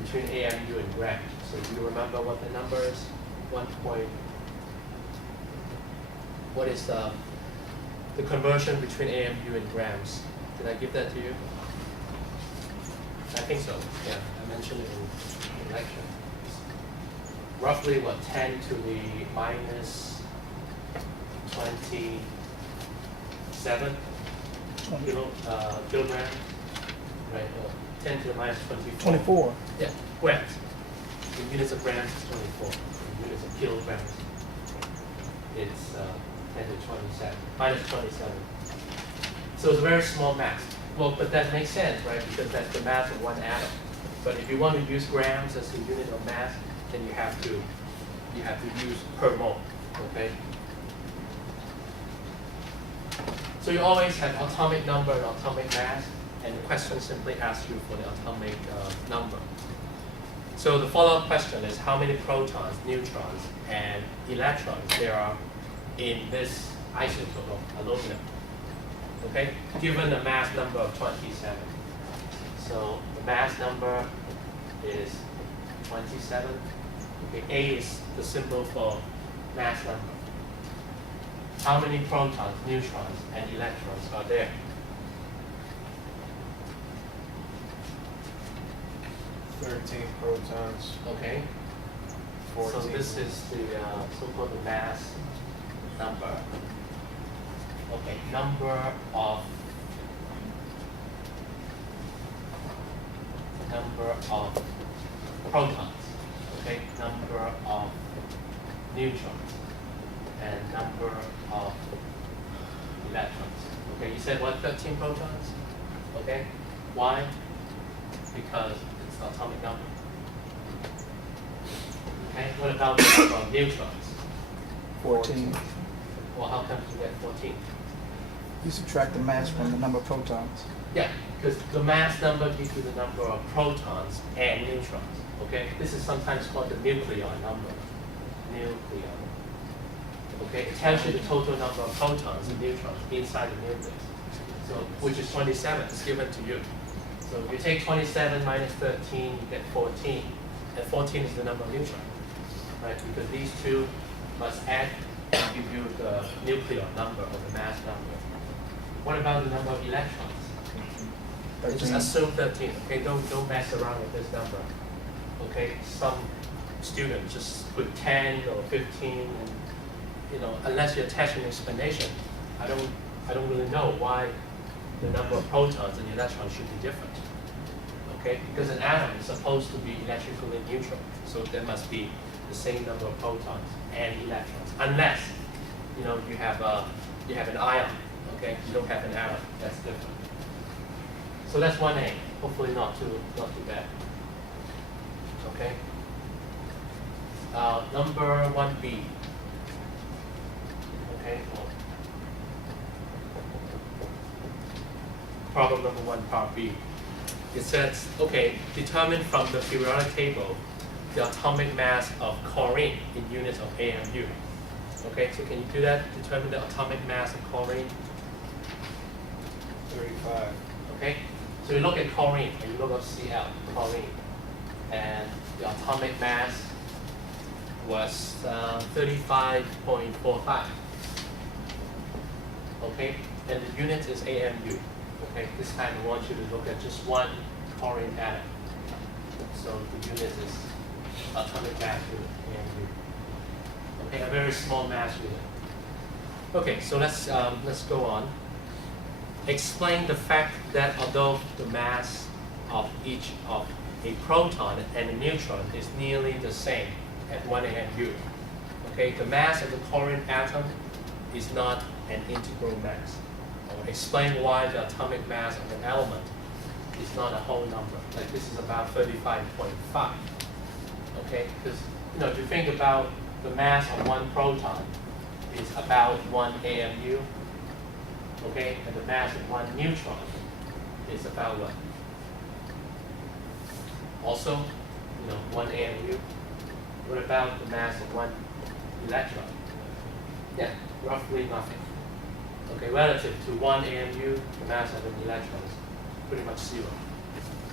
between AMU and grams. So do you remember what the number is? 1 point. What is the conversion between AMU and grams? Did I give that to you? I think so. Yeah, I mentioned it in the lecture. Roughly what, 10 to the minus 27 kilogram, right? 10 to the minus 24. 24. Yeah, grams. In units of grams, it's 24. In units of kilograms, it's 10 to 27, minus 27. So it's a very small mass. Well, but that makes sense, right? Because that's the mass of one atom. But if you want to use grams as the unit of mass, then you have to use per mole, okay? So you always have atomic number and atomic mass, and the question simply asks you for the atomic number. So the follow-up question is how many protons, neutrons, and electrons there are in this isotope of aluminum, okay? Given the mass number of 27. So the mass number is 27. Okay, A is the symbol for mass number. How many protons, neutrons, and electrons are there? Protons. Okay. 14. So this is the so-called mass number. Okay, number of protons. Okay, number of neutrons, and number of electrons. Okay, you said what? 13 protons. Okay, why? Because it's the atomic number. Okay, what about the number of neutrons? 14. Well, how come you get 14? You subtract the mass from the number of protons. Yeah, because the mass number gives you the number of protons and neutrons. Okay, this is sometimes called the nucleon number. Nucleon. Okay, it tells you the total number of protons and neutrons inside the nucleus. So, which is 27. It's given to you. So if you take 27 minus 13, you get 14, and 14 is the number of neutrons, right? Because these two must add to give you the nucleon number or the mass number. What about the number of electrons? Just 13. assume 13. Okay, don't mess around with this number. Okay, some student just put 10 or 15, and unless you attach an explanation, I don't really know why the number of protons and electrons should be different. Okay, because an atom is supposed to be electrically neutral, so there must be the same number of protons and electrons, unless you have an ion. Okay, you don't have an atom. That's different. So that's 1A. Hopefully not too bad. Okay. Number 1B. Okay. Problem number 1, part B. It says, okay, determine from the periodic table the atomic mass of chlorine in units of AMU. Okay, so can you do that? Determine the atomic mass of chlorine. 35. Okay, so you look at chlorine, and you look at Cl, chlorine, and the atomic mass was 35.45. Okay, and the unit is AMU. Okay, this time I want you to look at just one chlorine atom. So the unit is atomic mass unit, AMU. Okay, a very small mass unit. Okay, so let's go on. Explain the fact that although the mass of each of a proton and a neutron is nearly the same at 1 AMU, okay, the mass of the chlorine atom is not an integral mass. Or explain why the atomic mass of an element is not a whole number. Like this is about 35.5. Okay, because if you think about the mass of one proton is about 1 AMU. Okay, and the mass of one neutron is about what? Also, 1 AMU. What about the mass of one electron? Yeah, roughly nothing. Okay, relative to 1 AMU, the mass of an electron is pretty much 0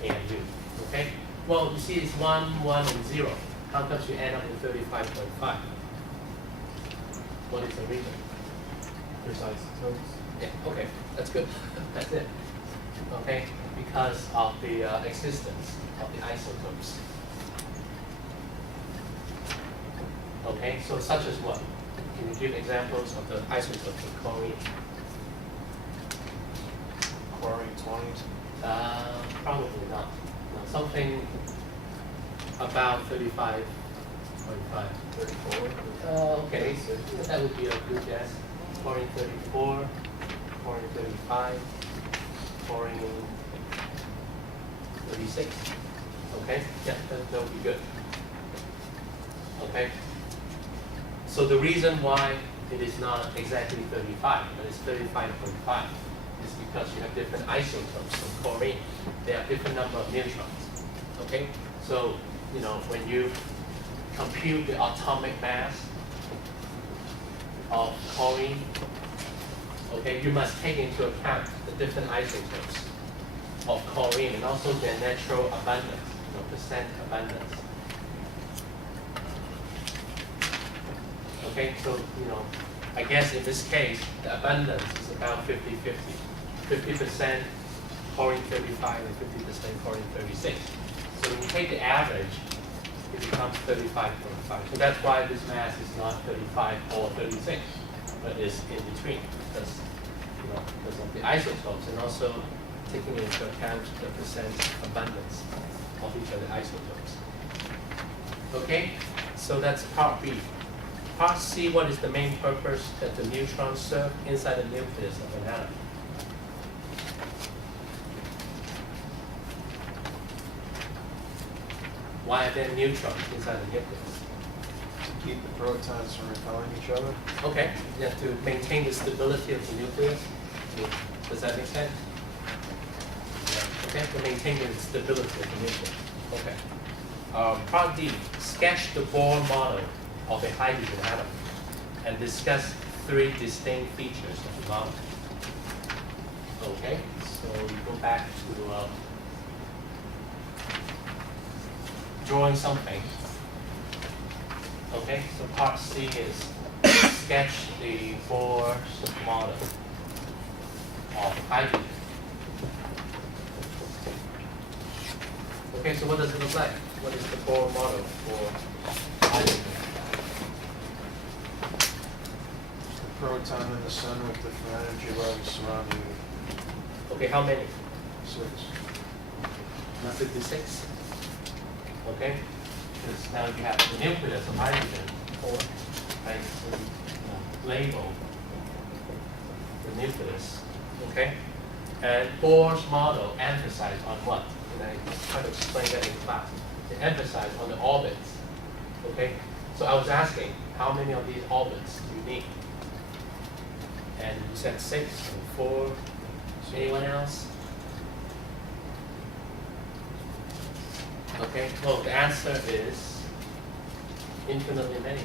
AMU. Okay? Well, you see it's 1, 1, and 0. How come you end up with 35.5? What is the reason? There's isotopes. Yeah, okay, that's good. That's it. Okay, because of the existence of the isotopes. Okay, so such as what? Can you give examples of the isotopes of chlorine? Chlorine 20. Probably not. No, something about 35.5. 34. Okay, that would be a good guess. Chlorine 34, chlorine 35, chlorine 36. Okay, yeah, that would be good. Okay. So the reason why it is not exactly 35, but it's 35.5, is because you have different isotopes of chlorine. They have different number of neutrons. Okay, so when you compute the atomic mass of chlorine, okay, you must take into account the different isotopes of chlorine and also their natural abundance, percent abundance. Okay, so I guess in this case the abundance is about 50-50. 50% chlorine 35 and 50% chlorine 36. So when you take the average, it becomes 35.5. So that's why this mass is not 35 or 36, but is in between because of the isotopes and also taking into account the percent abundance of each of the isotopes. Okay, so that's part B. Part C, what is the main purpose that the neutrons serve inside the nucleus of an atom? Why are there neutrons inside the nucleus? To keep the protons from repelling each other. Okay, yeah, to maintain the stability of the nucleus. Does that make sense? Yeah. Okay, to maintain the stability of the nucleus. Okay. Part D, sketch the Bohr model of a hydrogen atom and discuss 3 distinct features of the model. Okay, so we go back to drawing something. Okay, so part C is sketch the Bohr model of hydrogen. Okay, so what does it look like? What is the Bohr model for proton in the sun with different energy levels surrounding it. Okay, how many? 6. 56. Okay? Because now you have the nucleus of hydrogen, right? So you label the nucleus, okay? And Bohr's model emphasized on what? And I try to explain that in class. It emphasized on the orbits, okay? So I was asking, how many of these orbits do you need? And you said 6 or 4. Anyone else? Okay, well, the answer is infinitely many.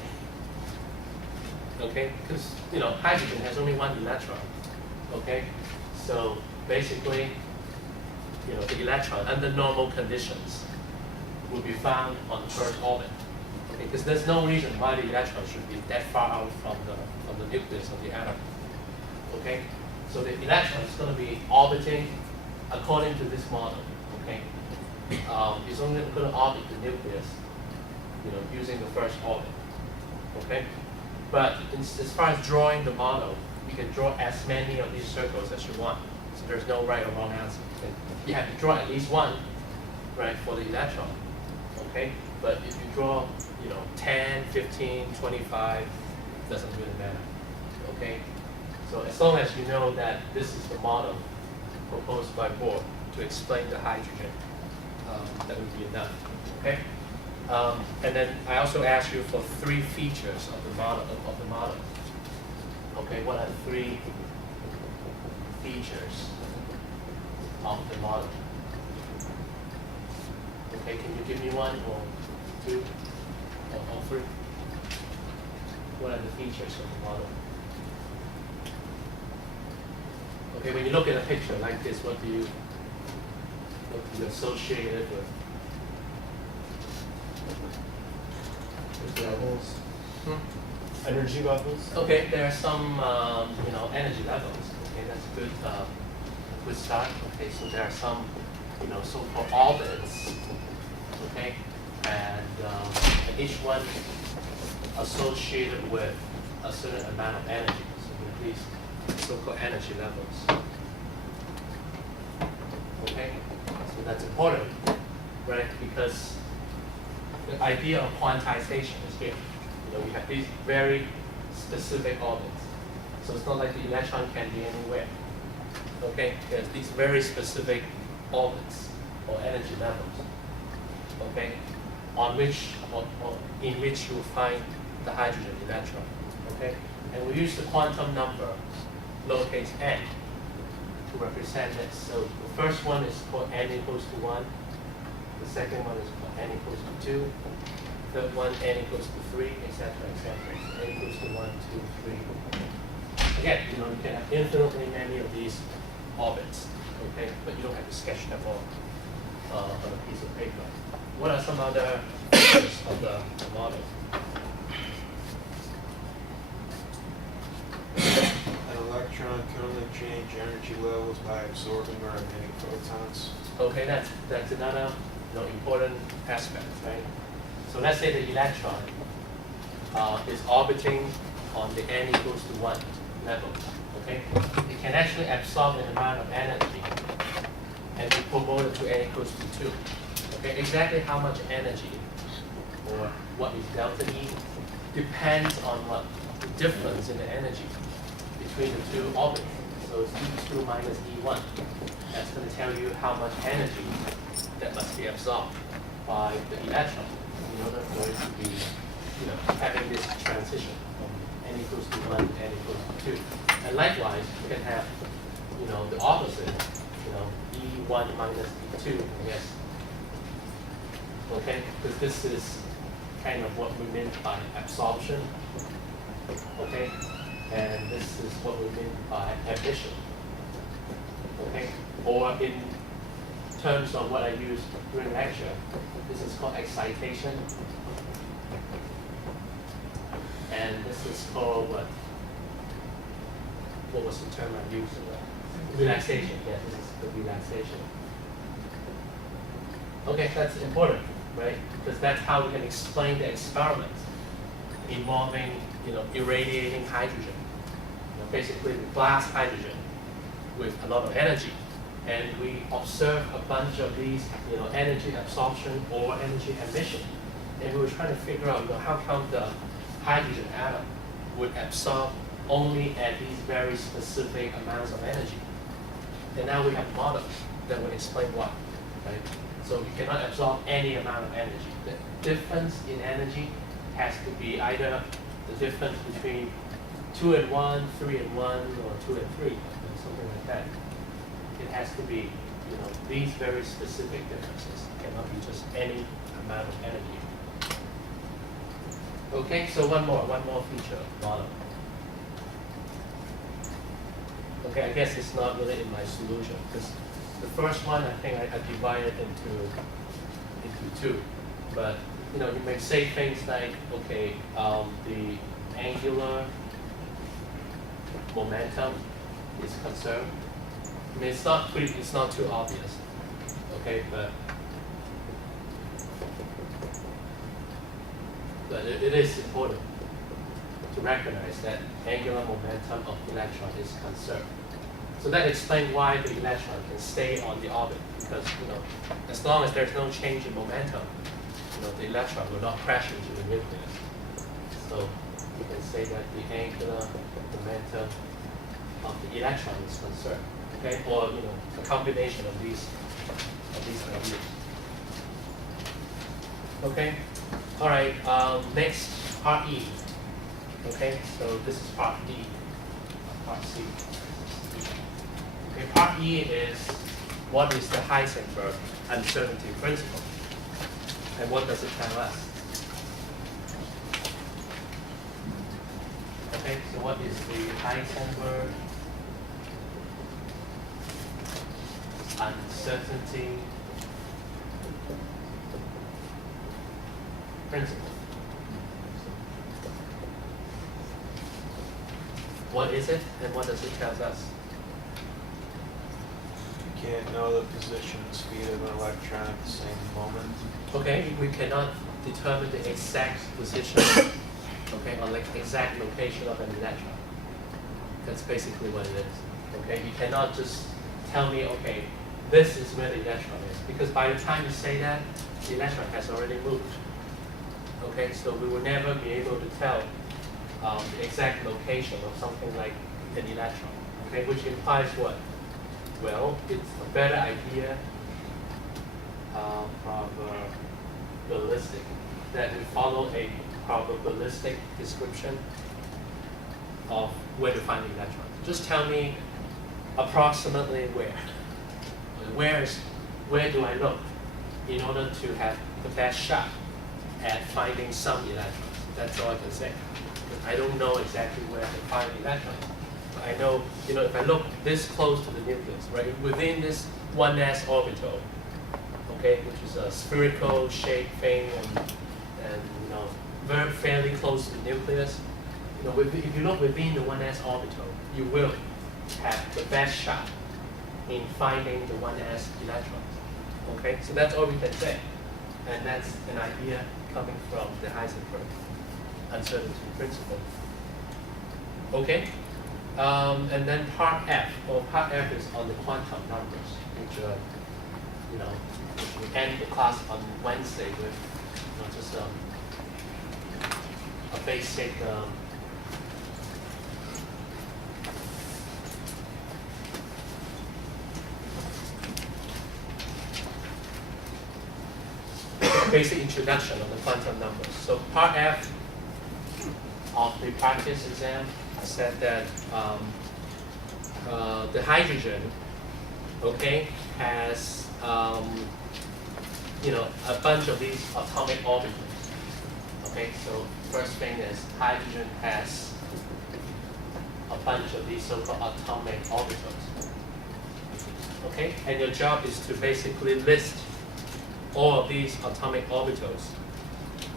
Okay, because hydrogen has only one electron. Okay, so basically, the electron under normal conditions will be found on the first orbit. Okay, because there's no reason why the electron should be that far out from the nucleus of the atom. Okay, so the electron is going to be orbiting according to this model. Okay, it's only going to orbit the nucleus, using the first orbit. Okay, but as far as drawing the model, you can draw as many of these circles as you want. So there's no right or wrong answer. You have to draw at least one, right, for the electron. Okay, but if you draw, 10, 15, 25, doesn't really matter. Okay, so as long as you know that this is the model proposed by Bohr to explain the hydrogen, that would be enough. Okay, and then I also asked you for 3 features of the model. Okay, what are the 3 features of the model? Okay, can you give me 1 or 2 or all 3? What are the features of the model? Okay, when you look at a picture like this, what do you associate it with? Levels. Hmm? Energy levels. Okay, there are some energy levels. Okay, that's a good start. Okay, so there are some so-called orbits. Okay, and each one associated with a certain amount of energy. So these so-called energy levels. Okay, so that's important, right? Because the idea of quantization is here. We have these very specific orbits. So it's not like the electron can be anywhere. Okay, there's these very specific orbits or energy levels. Okay, on which or in which you find the hydrogen electron. Okay, and we use the quantum number lowercase n to represent this. So the first one is called n equals to 1. The second one is called n equals to 2. Third one, n equals to 3, etc., etc. N equals to 1, 2, 3. Again, you can have infinitely many of these orbits, okay? But you don't have to sketch them all on a piece of paper. What are some other features of the model? An electron can only change energy levels by absorbing or emitting photons. Okay, that's another important aspect, right? So let's say the electron is orbiting on the n equals to 1 level. Okay, it can actually absorb an amount of energy and be promoted to n equals to 2. Okay, exactly how much energy or what is delta E depends on what the difference in the energy between the 2 orbits. So it's E2 minus E1. That's going to tell you how much energy that must be absorbed by the electron in order for it to be, having this transition from n equals to 1 to n equals to 2. And likewise, you can have, the opposite, E1 minus E2, I guess. Okay, because this is kind of what we meant by absorption. Okay, and this is what we mean by emission. Okay, or in terms of what I used during lecture, this is called excitation, and this is called what? What was the term I used? Relaxation. Yeah, this is the relaxation. Okay, that's important, right? Because that's how we can explain the experiment involving, irradiating hydrogen. basically we blast hydrogen with a lot of energy, and we observe a bunch of these, energy absorption or energy emission, and we were trying to figure out, how come the hydrogen atom would absorb only at these very specific amounts of energy. And now we have a model that will explain why, right? So you cannot absorb any amount of energy. The difference in energy has to be either the difference between 2 and 1, 3 and 1, or 2 and 3, something like that. It has to be, these very specific differences. It cannot be just any amount of energy. Okay, so one more feature of model. Okay, I guess it's not really in my solution because the first one I think I divided into two, but you may say things like, okay, the angular momentum is conserved. I mean, it's not too obvious, okay, but it is important to recognize that angular momentum of electron is conserved. So that explains why the electron can stay on the orbit, because as long as there's no change in momentum, the electron will not crash into the nucleus. So you can say that the angular momentum of the electron is conserved, okay, or a combination of these ideas. Okay. All right, next, part E. Okay, so this is part D, part C. Okay, part E is what is the Heisenberg uncertainty principle, and what does it tell us? Okay, so what is the Heisenberg uncertainty principle? What is it, and what does it tell us? You can't know the position and speed of an electron at the same moment. Okay, we cannot determine the exact position, okay, or like exact location of an electron. That's basically what it is. Okay, you cannot just tell me, okay, this is where the electron is, because by the time you say that, the electron has already moved. Okay, so we will never be able to tell the exact location of something like an electron. Okay, which implies what? Well, it's a better idea, probabilistic, that we follow a probabilistic description of where to find the electron. Just tell me approximately where. Where do I look in order to have the best shot at finding some electrons? That's all I can say. Because I don't know exactly where to find the electrons. But I know, if I look this close to the nucleus, right, within this 1s orbital, okay, which is a spherical shaped thing, and very fairly close to the nucleus. If you look within the 1s orbital, you will have the best shot in finding the 1s electrons. Okay, so that's all we can say, and that's an idea coming from the Heisenberg uncertainty principle. Okay, and then part F. Well, part F is on the quantum numbers, which we end the class on Wednesday with just a basic basic introduction of the quantum numbers. So part F of the practice exam, I said that the hydrogen, okay, has a bunch of these atomic orbitals. Okay, so first thing is hydrogen has a bunch of these so-called atomic orbitals. Okay, and your job is to basically list all of these atomic orbitals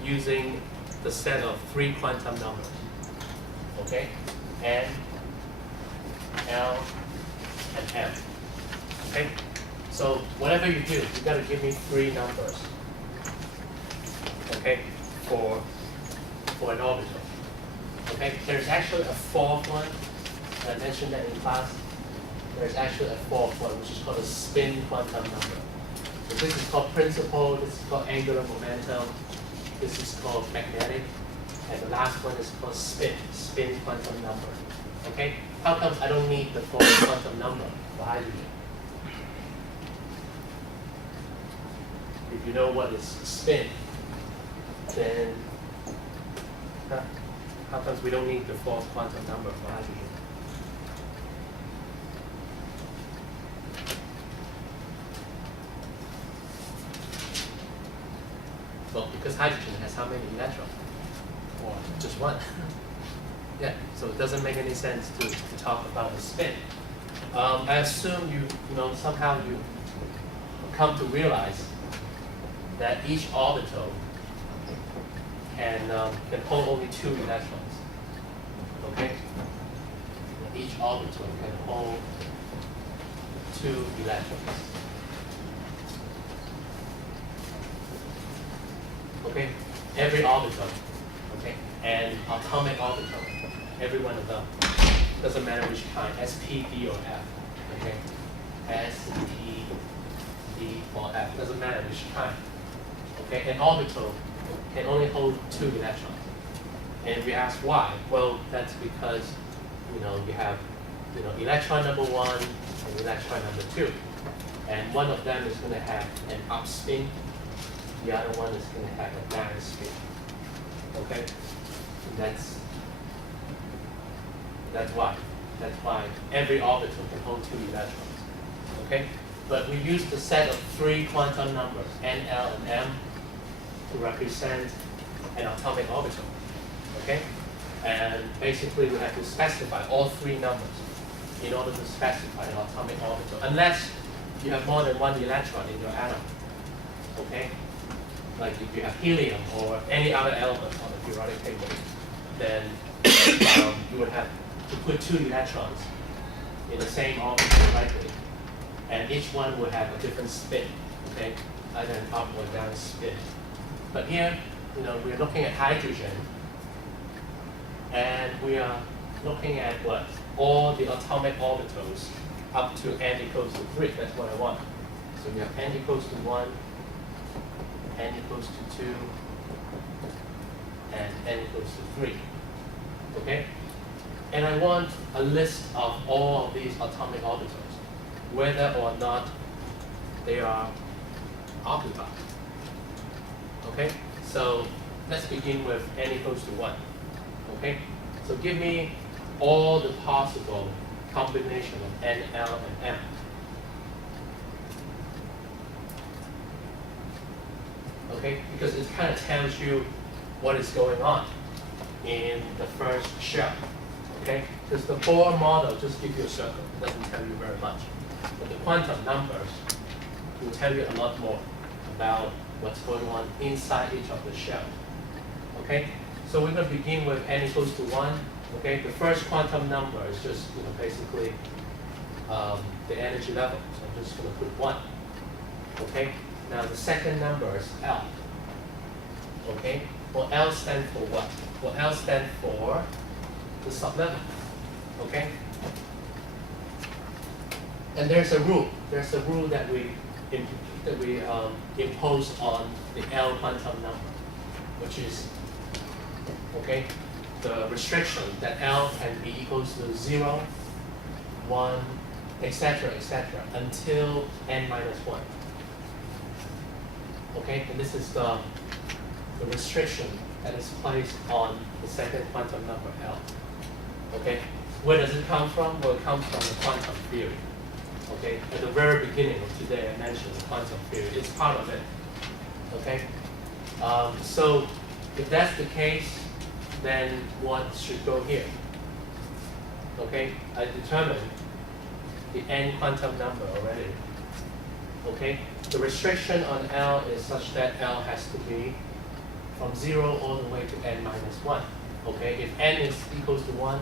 using the set of 3 quantum numbers. Okay, N, L, and M. Okay, so whatever you do, you got to give me 3 numbers. Okay, for an orbital. Okay, there's actually a 4th one, and I mentioned that in class, there's actually a fourth one, which is called a spin quantum number. So this is called principal, this is called angular momentum, this is called magnetic, and the last one is called spin quantum number. Okay? How come I don't need the fourth quantum number for hydrogen? If you know what is spin, then how comes we don't need the fourth quantum number for hydrogen? Well, because hydrogen has how many electrons? Or just one. Yeah, so it doesn't make any sense to talk about a spin. I assume you somehow you come to realize that each orbital can hold only 2 electrons. Okay? Each orbital can hold 2 electrons. Okay? Every orbital. Okay? And atomic orbital. Every one of them. Doesn't matter which kind. S, P, D, or F. Okay? S, P, D, or F. Doesn't matter which kind. Okay? An orbital can only hold 2 electrons. And if we ask why, well, that's because you have electron number 1 and electron number 2. And one of them is going to have an up spin, the other one is going to have a down spin. Okay? And that's why. That's why every orbital can hold 2 electrons. Okay? But we use the set of 3 quantum numbers, N, L, and M, to represent an atomic orbital. Okay? And basically we have to specify all 3 numbers in order to specify an atomic orbital, unless you have more than 1 electron in your atom. Okay? Like if you have helium or any other element on the periodic table, then you would have to put 2 electrons in the same orbital likely, and each one would have a different spin, okay, either an up or down spin. But here, we're looking at hydrogen, and we are looking at what? All the atomic orbitals up to n equals to 3. That's what I want. So we have n equals to 1, n equals to 2, and n equals to 3. Okay? And I want a list of all of these atomic orbitals, whether or not they are occupied. Okay? So let's begin with n equals to 1. Okay? So give me all the possible combination of n, l, and m. Okay? Because it kind of tells you what is going on in the first shell. Okay? Because the Bohr model just gives you a circle. It doesn't tell you very much. But the quantum numbers will tell you a lot more about what's going on inside each of the shells. Okay? So we're going to begin with n equals to 1. Okay? The first quantum number is just basically the energy level. So I'm just going to put 1. Okay? Now the second number is L. Okay? Well, L stands for what? Well, L stands for the sublevel. Okay? And there's a rule. There's a rule that we impose on the L quantum number, which is the restriction that L can be equals to 0, 1, etc., until n minus 1. Okay, and this is the restriction that is placed on the second quantum number L. Okay, where does it come from? Well, it comes from the quantum theory. Okay, at the very beginning of today, I mentioned the quantum theory. It's part of it. Okay, so if that's the case, then what should go here? Okay, I determined the n quantum number already. Okay, the restriction on L is such that L has to be from 0 all the way to n minus 1. Okay, if n is equals to 1,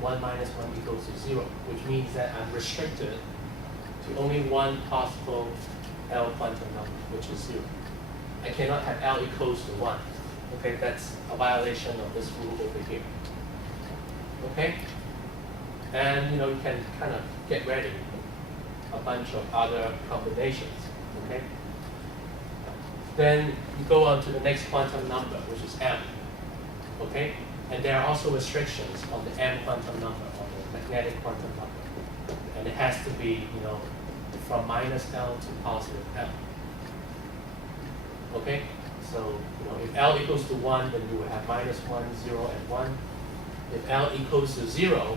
1 minus 1 equals to 0, which means that I'm restricted to only one possible L quantum number, which is 0. I cannot have L equals to 1. Okay, that's a violation of this rule over here. Okay? And you can kind of get ready a bunch of other combinations, okay? Then you go on to the next quantum number, which is m, okay? And there are also restrictions on the m quantum number, on the magnetic quantum number. And it has to be, from minus L to positive L. Okay? So, if L equals to 1, then you will have minus 1, 0, and 1. If L equals to 0,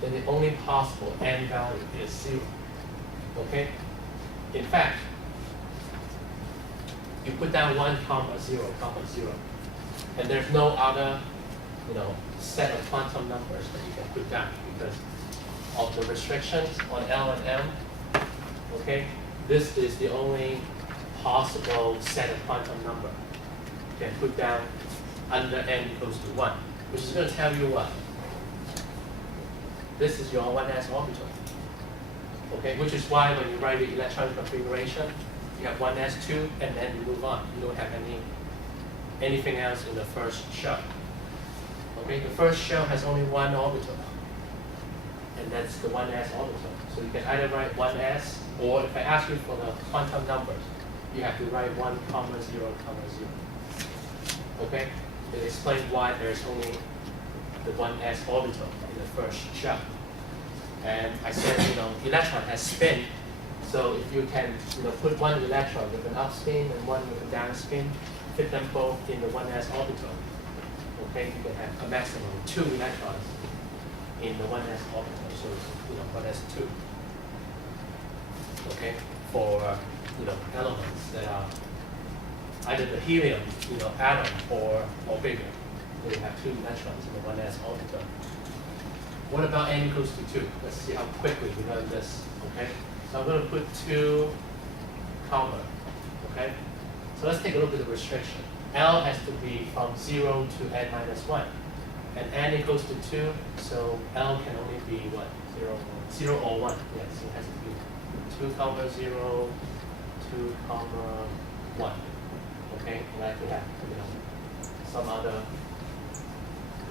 then the only possible n value is 0. Okay? In fact, you put down 1, 0, 0, and there's no other, set of quantum numbers that you can put down because of the restrictions on L and M. Okay? This is the only possible set of quantum number you can put down under n equals to 1, which is going to tell you what? This is your 1s orbital. Okay, which is why when you write the electron configuration, you have 1s2 and then you move on. You don't have anything else in the first shell. Okay, the first shell has only one orbital, and that's the 1s orbital. So you can either write 1s, or if I ask you for the quantum numbers, you have to write 1, 0, 0. Okay, it explains why there's only the 1s orbital in the first shell. And I said, electron has spin, so if you can, put one electron with an up spin and one with a down spin, fit them both in the 1s orbital. Okay, you can have a maximum of 2 electrons in the 1s orbital, so 1s2. Okay, for elements that are either the helium, atom or bigger, they have 2 electrons in the 1s orbital. What about n equals to 2? Let's see how quickly we learn this. Okay, so I'm going to put 2 comma. Okay, so let's take a look at the restriction. L has to be from 0 to n minus 1, and n equals to 2, so L can only be what? 0 or 1. Yes, so it has to be 2 comma 0, 2 comma 1. Okay, like we have some other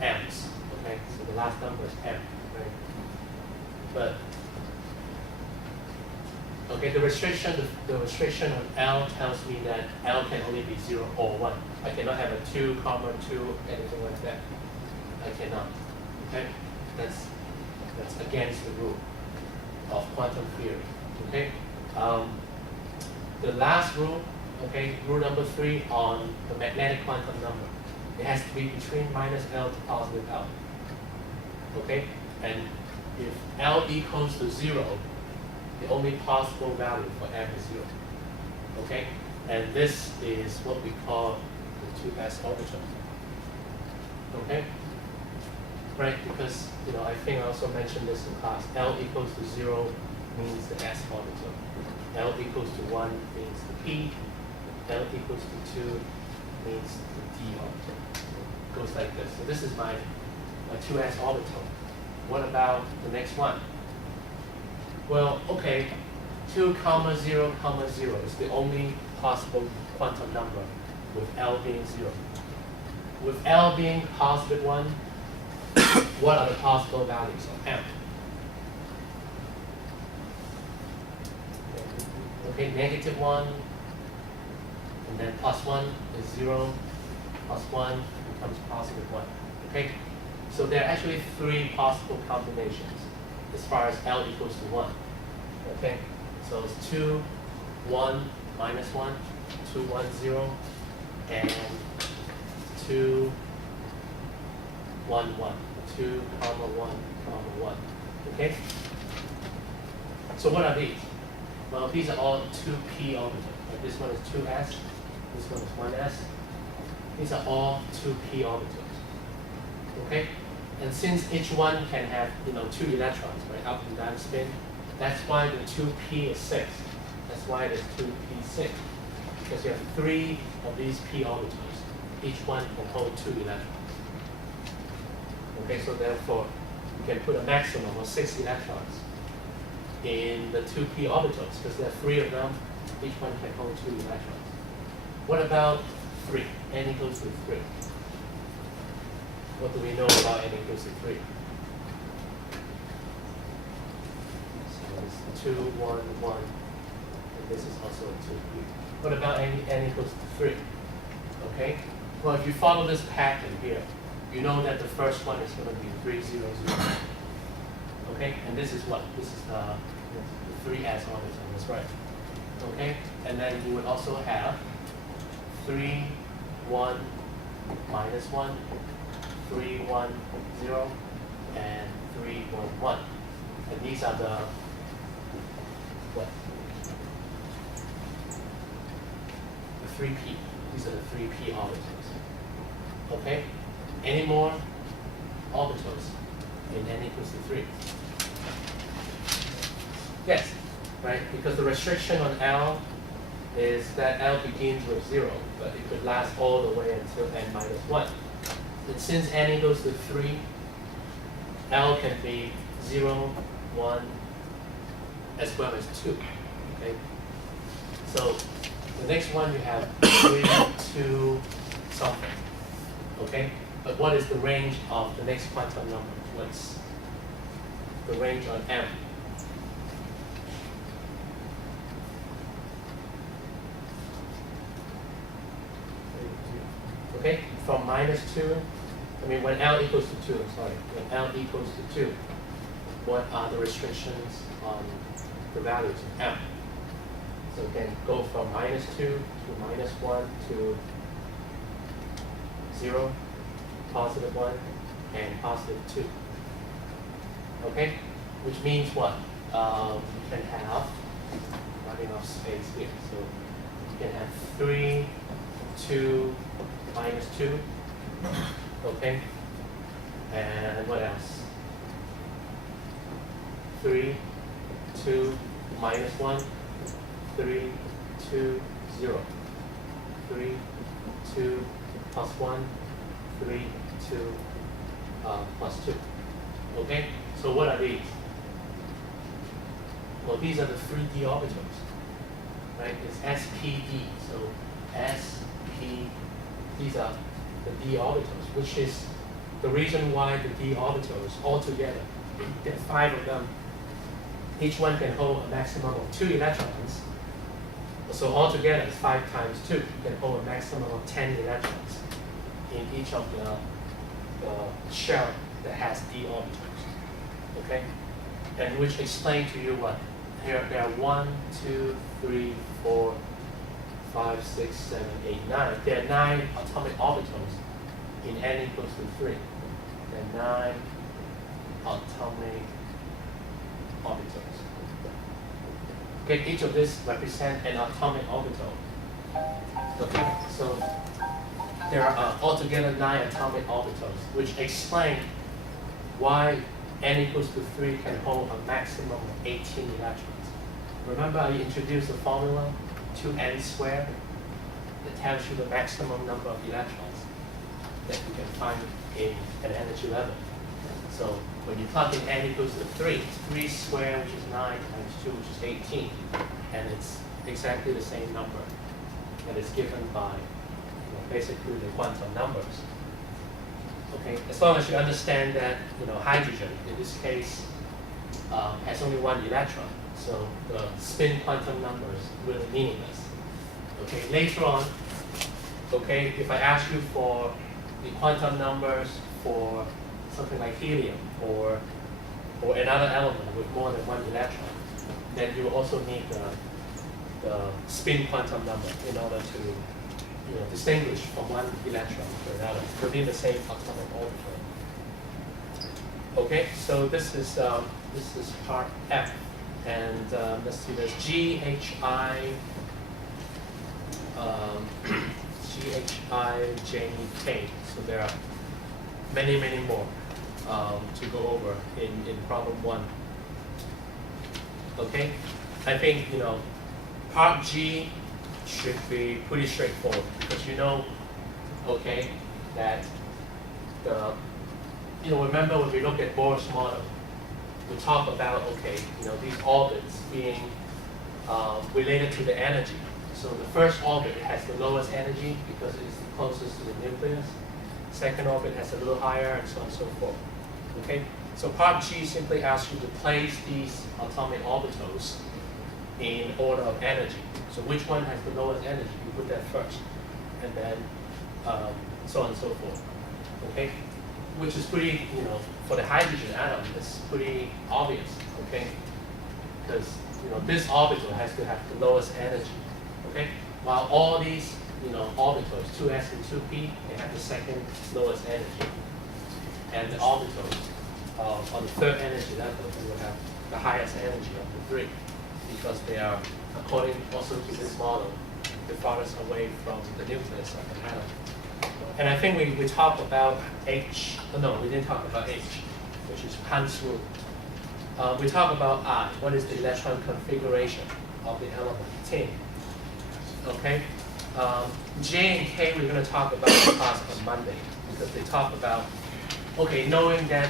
m's. Okay, so the last number is m, right? But okay, the restriction on L tells me that L can only be 0 or 1. I cannot have a 2 comma 2, anything like that. I cannot. Okay, that's against the rule of quantum theory. Okay, the last rule. Okay, rule number 3 on the magnetic quantum number. It has to be between minus L to positive L. Okay, and if L equals to 0, the only possible value for m is 0. Okay, and this is what we call the 2s orbital. Okay, right? Because I think I also mentioned this in class. L equals to 0 means the s orbital. L equals to 1 means the p. L equals to 2 means the d orbital. It goes like this. So this is my 2s orbital. What about the next one? Well, okay, 2 comma 0 comma 0 is the only possible quantum number with L being 0. With L being positive 1, what are the possible values of M? Okay, negative 1, and then plus 1 is 0, plus 1 becomes positive 1. Okay, so there are actually 3 possible combinations as far as L equals to 1. Okay, so it's 2, 1, minus 1, 2, 1, 0, and 2, 1, 1. 2, comma 1, comma 1. Okay? So what are these? Well, these are all 2p orbitals. Like this one is 2s, this one is 1s. These are all 2p orbitals. Okay? And since each one can have 2 electrons, right, up and down spin, that's why the 2p is 6. That's why there's 2p6. Because you have 3 of these p orbitals. Each one can hold 2 electrons. Okay, so therefore, you can put a maximum of 6 electrons in the 2p orbitals, because there are 3 of them. Each one can hold 2 electrons. What about 3? N equals to 3. What do we know about n equals to 3? is 2, 1, 1, and this is also a 2. What about n equals to 3? Okay? Well, if you follow this pattern here, you know that the first one is going to be 3, 0, 0. Okay? And this is what? This is the 3s orbital, that's right. Okay? And then you would also have 3, 1, minus 1, 3, 1, 0, and 3, 1, 1. And these are the what? The 3p. These are the 3p orbitals. Okay? Any more orbitals in n equals to 3? Yes, right? Because the restriction on L is that L begins with 0, but it could last all the way until n minus 1. And since n equals to 3, L can be 0, 1, as well as 2. Okay? So the next one you have 3, 2, something. Okay? But what is the range of the next quantum number? What's the range on M? Okay, from minus 2, when L equals to 2, sorry, when L equals to 2, what are the restrictions on the values of M? So it can go from minus 2 to minus 1 to 0, positive 1, and positive 2. Okay, which means what? You can have, running off space here, so you can have 3, 2, minus 2, okay, and what else? 3, 2, minus 1, 3, 2, 0, 3, 2, plus 1, 3, 2, plus 2, okay? So what are these? Well, these are the 3D orbitals, right? It's SPD, so SP, these are the d orbitals, which is the reason why the d orbitals altogether, there are 5 of them. Each one can hold a maximum of 2 electrons. So altogether, it's 5 times 2. You can hold a maximum of 10 electrons in each of the shell that has d orbitals. Okay? And which explain to you what? Here there are 1, 2, 3, 4, 5, 6, 7, 8, 9. There are 9 atomic orbitals in n equals to 3. There are 9 atomic orbitals. Okay, each of these represent an atomic orbital. Okay, so there are altogether 9 atomic orbitals, which explain why n equals to 3 can hold a maximum of 18 electrons. Remember I introduced the formula 2n squared that tells you the maximum number of electrons that you can find in an energy level. So when you plug in n equals to 3, it's 3 squared, which is 9, times 2, which is 18. And it's exactly the same number that is given by basically the quantum numbers. Okay, as long as you understand that hydrogen, in this case, has only 1 electron. So the spin quantum number is really meaningless. Okay, later on, okay, if I ask you for the quantum numbers for something like helium or another element with more than 1 electron, then you also need the spin quantum number in order to distinguish from 1 electron to another within the same atomic orbital. Okay, so this is part F, and let's see, there's GHI, JK. So there are many more to go over in problem 1. Okay, I think part G should be pretty straightforward because okay, that remember when we look at Bohr's model, we talk about these orbits being related to the energy. So the first orbit has the lowest energy because it is the closest to the nucleus. Second orbit has a little higher, and so on and so forth. Okay, So part G simply asks you to place these atomic orbitals in order of energy. So which one has the lowest energy? You put that first, and then so on and so forth. Okay, which is pretty, for the hydrogen atom, it's pretty obvious. Okay, because this orbital has to have the lowest energy. Okay, while all these orbitals, 2s and 2p, they have the second lowest energy, and the orbitals on the third energy level, they will have the highest energy of the three, because they are, according also to this model, the farthest away from the nucleus of an atom. And I think we talked about H. No, we didn't talk about H, which is Planck's rule. We talked about I. What is the electron configuration of the element 10? Okay. J and K we're going to talk about in class on Monday, because they talk about, okay, knowing that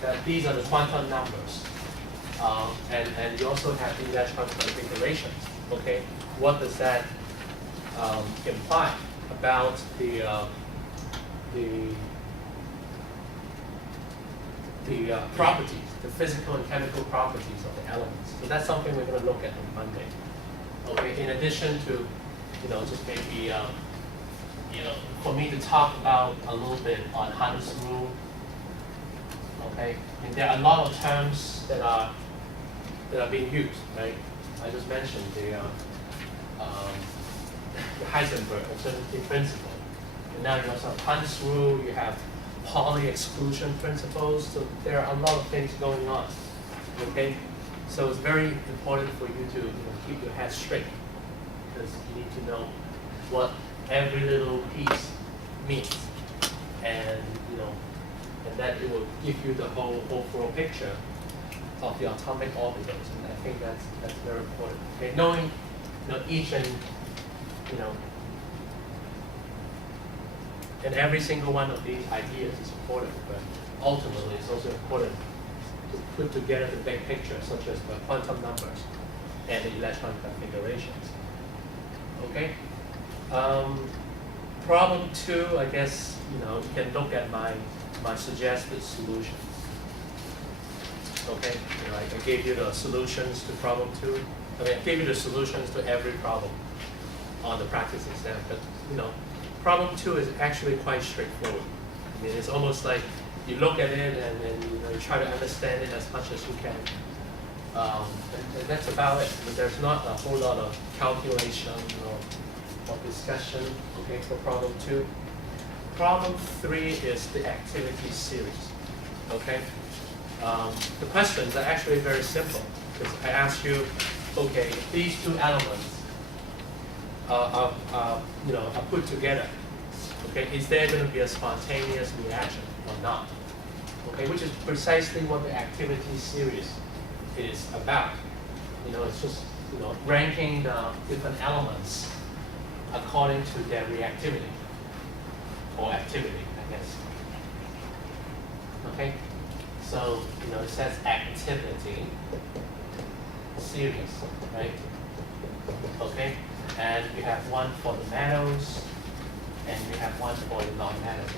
that these are the quantum numbers, and you also have the electron configurations. Okay, what does that imply about the properties, the physical and chemical properties of the elements? So that's something we're going to look at on Monday. Okay, in addition to just maybe for me to talk about a little bit on Hund's rule. Okay, and there are a lot of terms that are being used, right? I just mentioned the Heisenberg uncertainty principle, and now you also have Hund's rule. You have Pauli exclusion principles. So there are a lot of things going on. Okay, so it's very important for you to keep your head straight, because you need to know what every little piece means, and and that it will give you the whole overall picture of the atomic orbitals, and I think that's very important. Okay, knowing each and and every single one of these ideas is important, but ultimately it's also important to put together the big picture, such as the quantum numbers and the electron configurations. Okay. Problem 2, I guess you can look at my suggested solutions. Okay, I gave you the solutions to problem 2. I gave you the solutions to every problem on the practice exam, but problem 2 is actually quite straightforward. I mean, it's almost like you look at it and then you try to understand it as much as you can. And that's about it. I mean, there's not a whole lot of calculation or discussion, okay, for problem 2. Problem 3 is the activity series, okay? The questions are actually very simple, because I ask you, okay, if these two elements are put together, okay, is there going to be a spontaneous reaction or not? Okay, which is precisely what the activity series is about. It's just ranking the different elements according to their reactivity or activity, I guess. Okay, so it says activity series, right? Okay, and we have one for the metals, and we have one for the non-metals.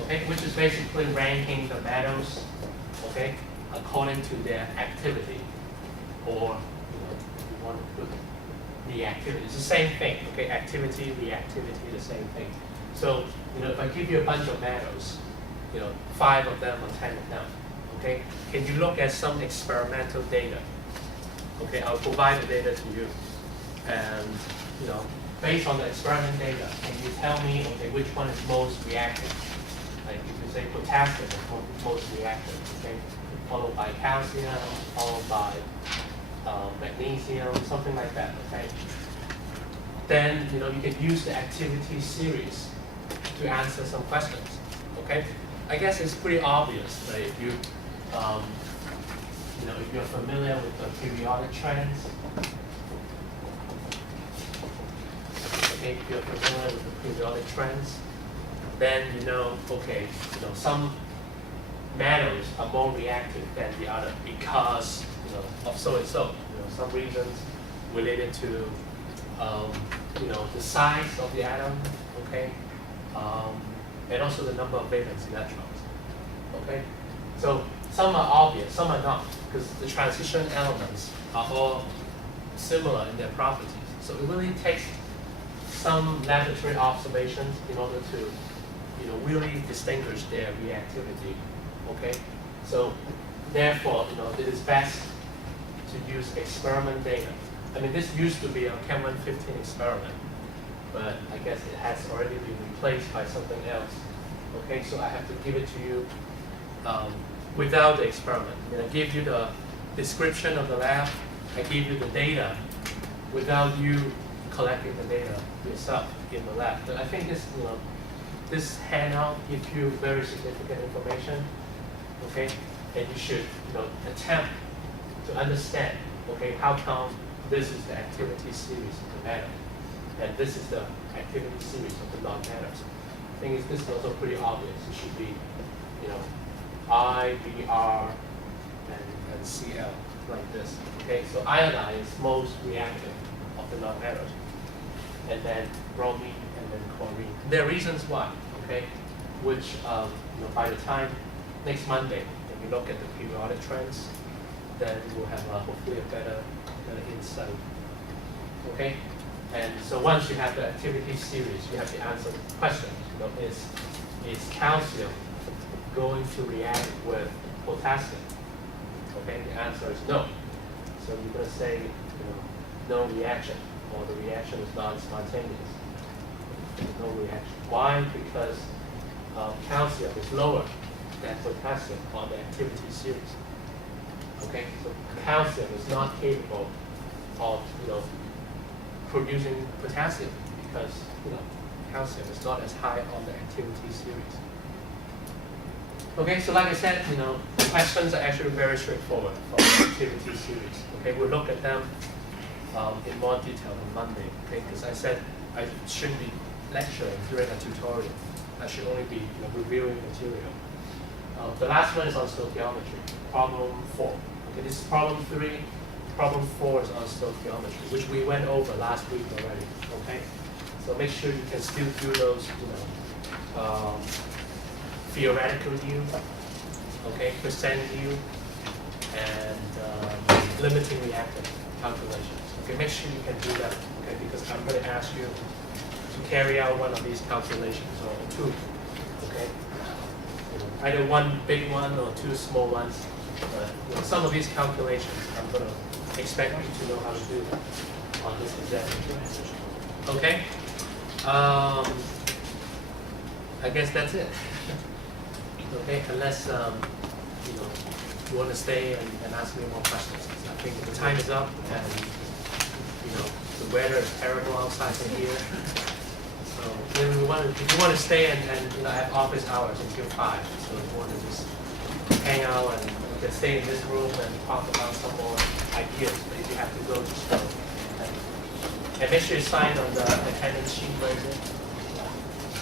Okay, which is basically ranking the metals, okay, according to their activity, or if you want to put reactivity. It's the same thing, okay? Activity, reactivity, the same thing. So, if I give you a bunch of metals, 5 of them or 10 of them, okay? Can you look at some experimental data? Okay, I'll provide the data to you, and based on the experiment data, can you tell me, okay, which one is most reactive? Like if you say potassium is most reactive, okay, followed by calcium, followed by magnesium, something like that, okay? Then you can use the activity series to answer some questions, okay? I guess it's pretty obvious, right? If you if you're familiar with the periodic trends, okay, if you're familiar with the periodic trends, then okay, some metals are more reactive than the other because of so and so, some reasons related to the size of the atom, okay, and also the number of valence electrons. Okay, so some are obvious, some are not, because the transition elements are all similar in their properties. So it really takes some laboratory observations in order to, really distinguish their reactivity. Okay, so therefore, it is best to use experiment data. I mean, this used to be a Chem 115 experiment, but I guess it has already been replaced by something else. Okay, so I have to give it to you without the experiment. I give you the description of the lab, I give you the data without you collecting the data yourself in the lab. But I think this handout gives you very significant information, okay? And you should, attempt to understand, okay, how come this is the activity series of the matter, and this is the activity series of the non-matters. I think this is also pretty obvious. It should be, I, B, R, and Cl, like this. Okay, so iodine is most reactive of the non-matters, and then bromine, and then chlorine. There are reasons why, okay, which, by the time next Monday, when we look at the periodic trends, then we'll have hopefully a better insight. Okay, and so once you have the activity series, you have to answer the question. Is calcium going to react with potassium? Okay, the answer is no. So you're going to say, no reaction, or the reaction is non-spontaneous. No reaction. Why? Because calcium is lower than potassium on the activity series. Okay, so calcium is not capable of producing potassium because calcium is not as high on the activity series. Okay, so like I said, the questions are actually very straightforward for the activity series. Okay, we'll look at them in more detail on Monday. Okay, because I said I shouldn't be lecturing during a tutorial. I should only be reviewing material. The last one is on stoichiometry, problem 4. Okay, this is problem 3. Problem 4 is on stoichiometry, which we went over last week already. Okay, so make sure you can still do those, theoretical view, okay, percent view, and limiting reactant calculations. Okay, make sure you can do that. Okay, because I'm going to ask you to carry out one of these calculations or two. Okay, either one big one or two small ones. Some of these calculations I'm going to expect you to know how to do on this exam. Okay. I guess that's it. Okay, unless you want to stay and ask me more questions. I think the time is up, and the weather is terrible outside from here. So if you want to stay and have office hours until 5. So if you want to just hang out and you can stay in this room and talk about some more ideas. But if you have to go, just go. And make sure you sign on the attendance sheet. Where is it?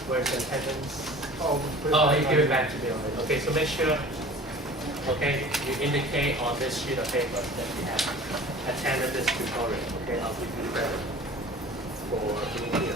Where's the attendance? Oh, you give it back to me already. Okay, so make sure, okay, you indicate on this sheet of paper that you have attended this tutorial. Okay, I'll give you credit for being here.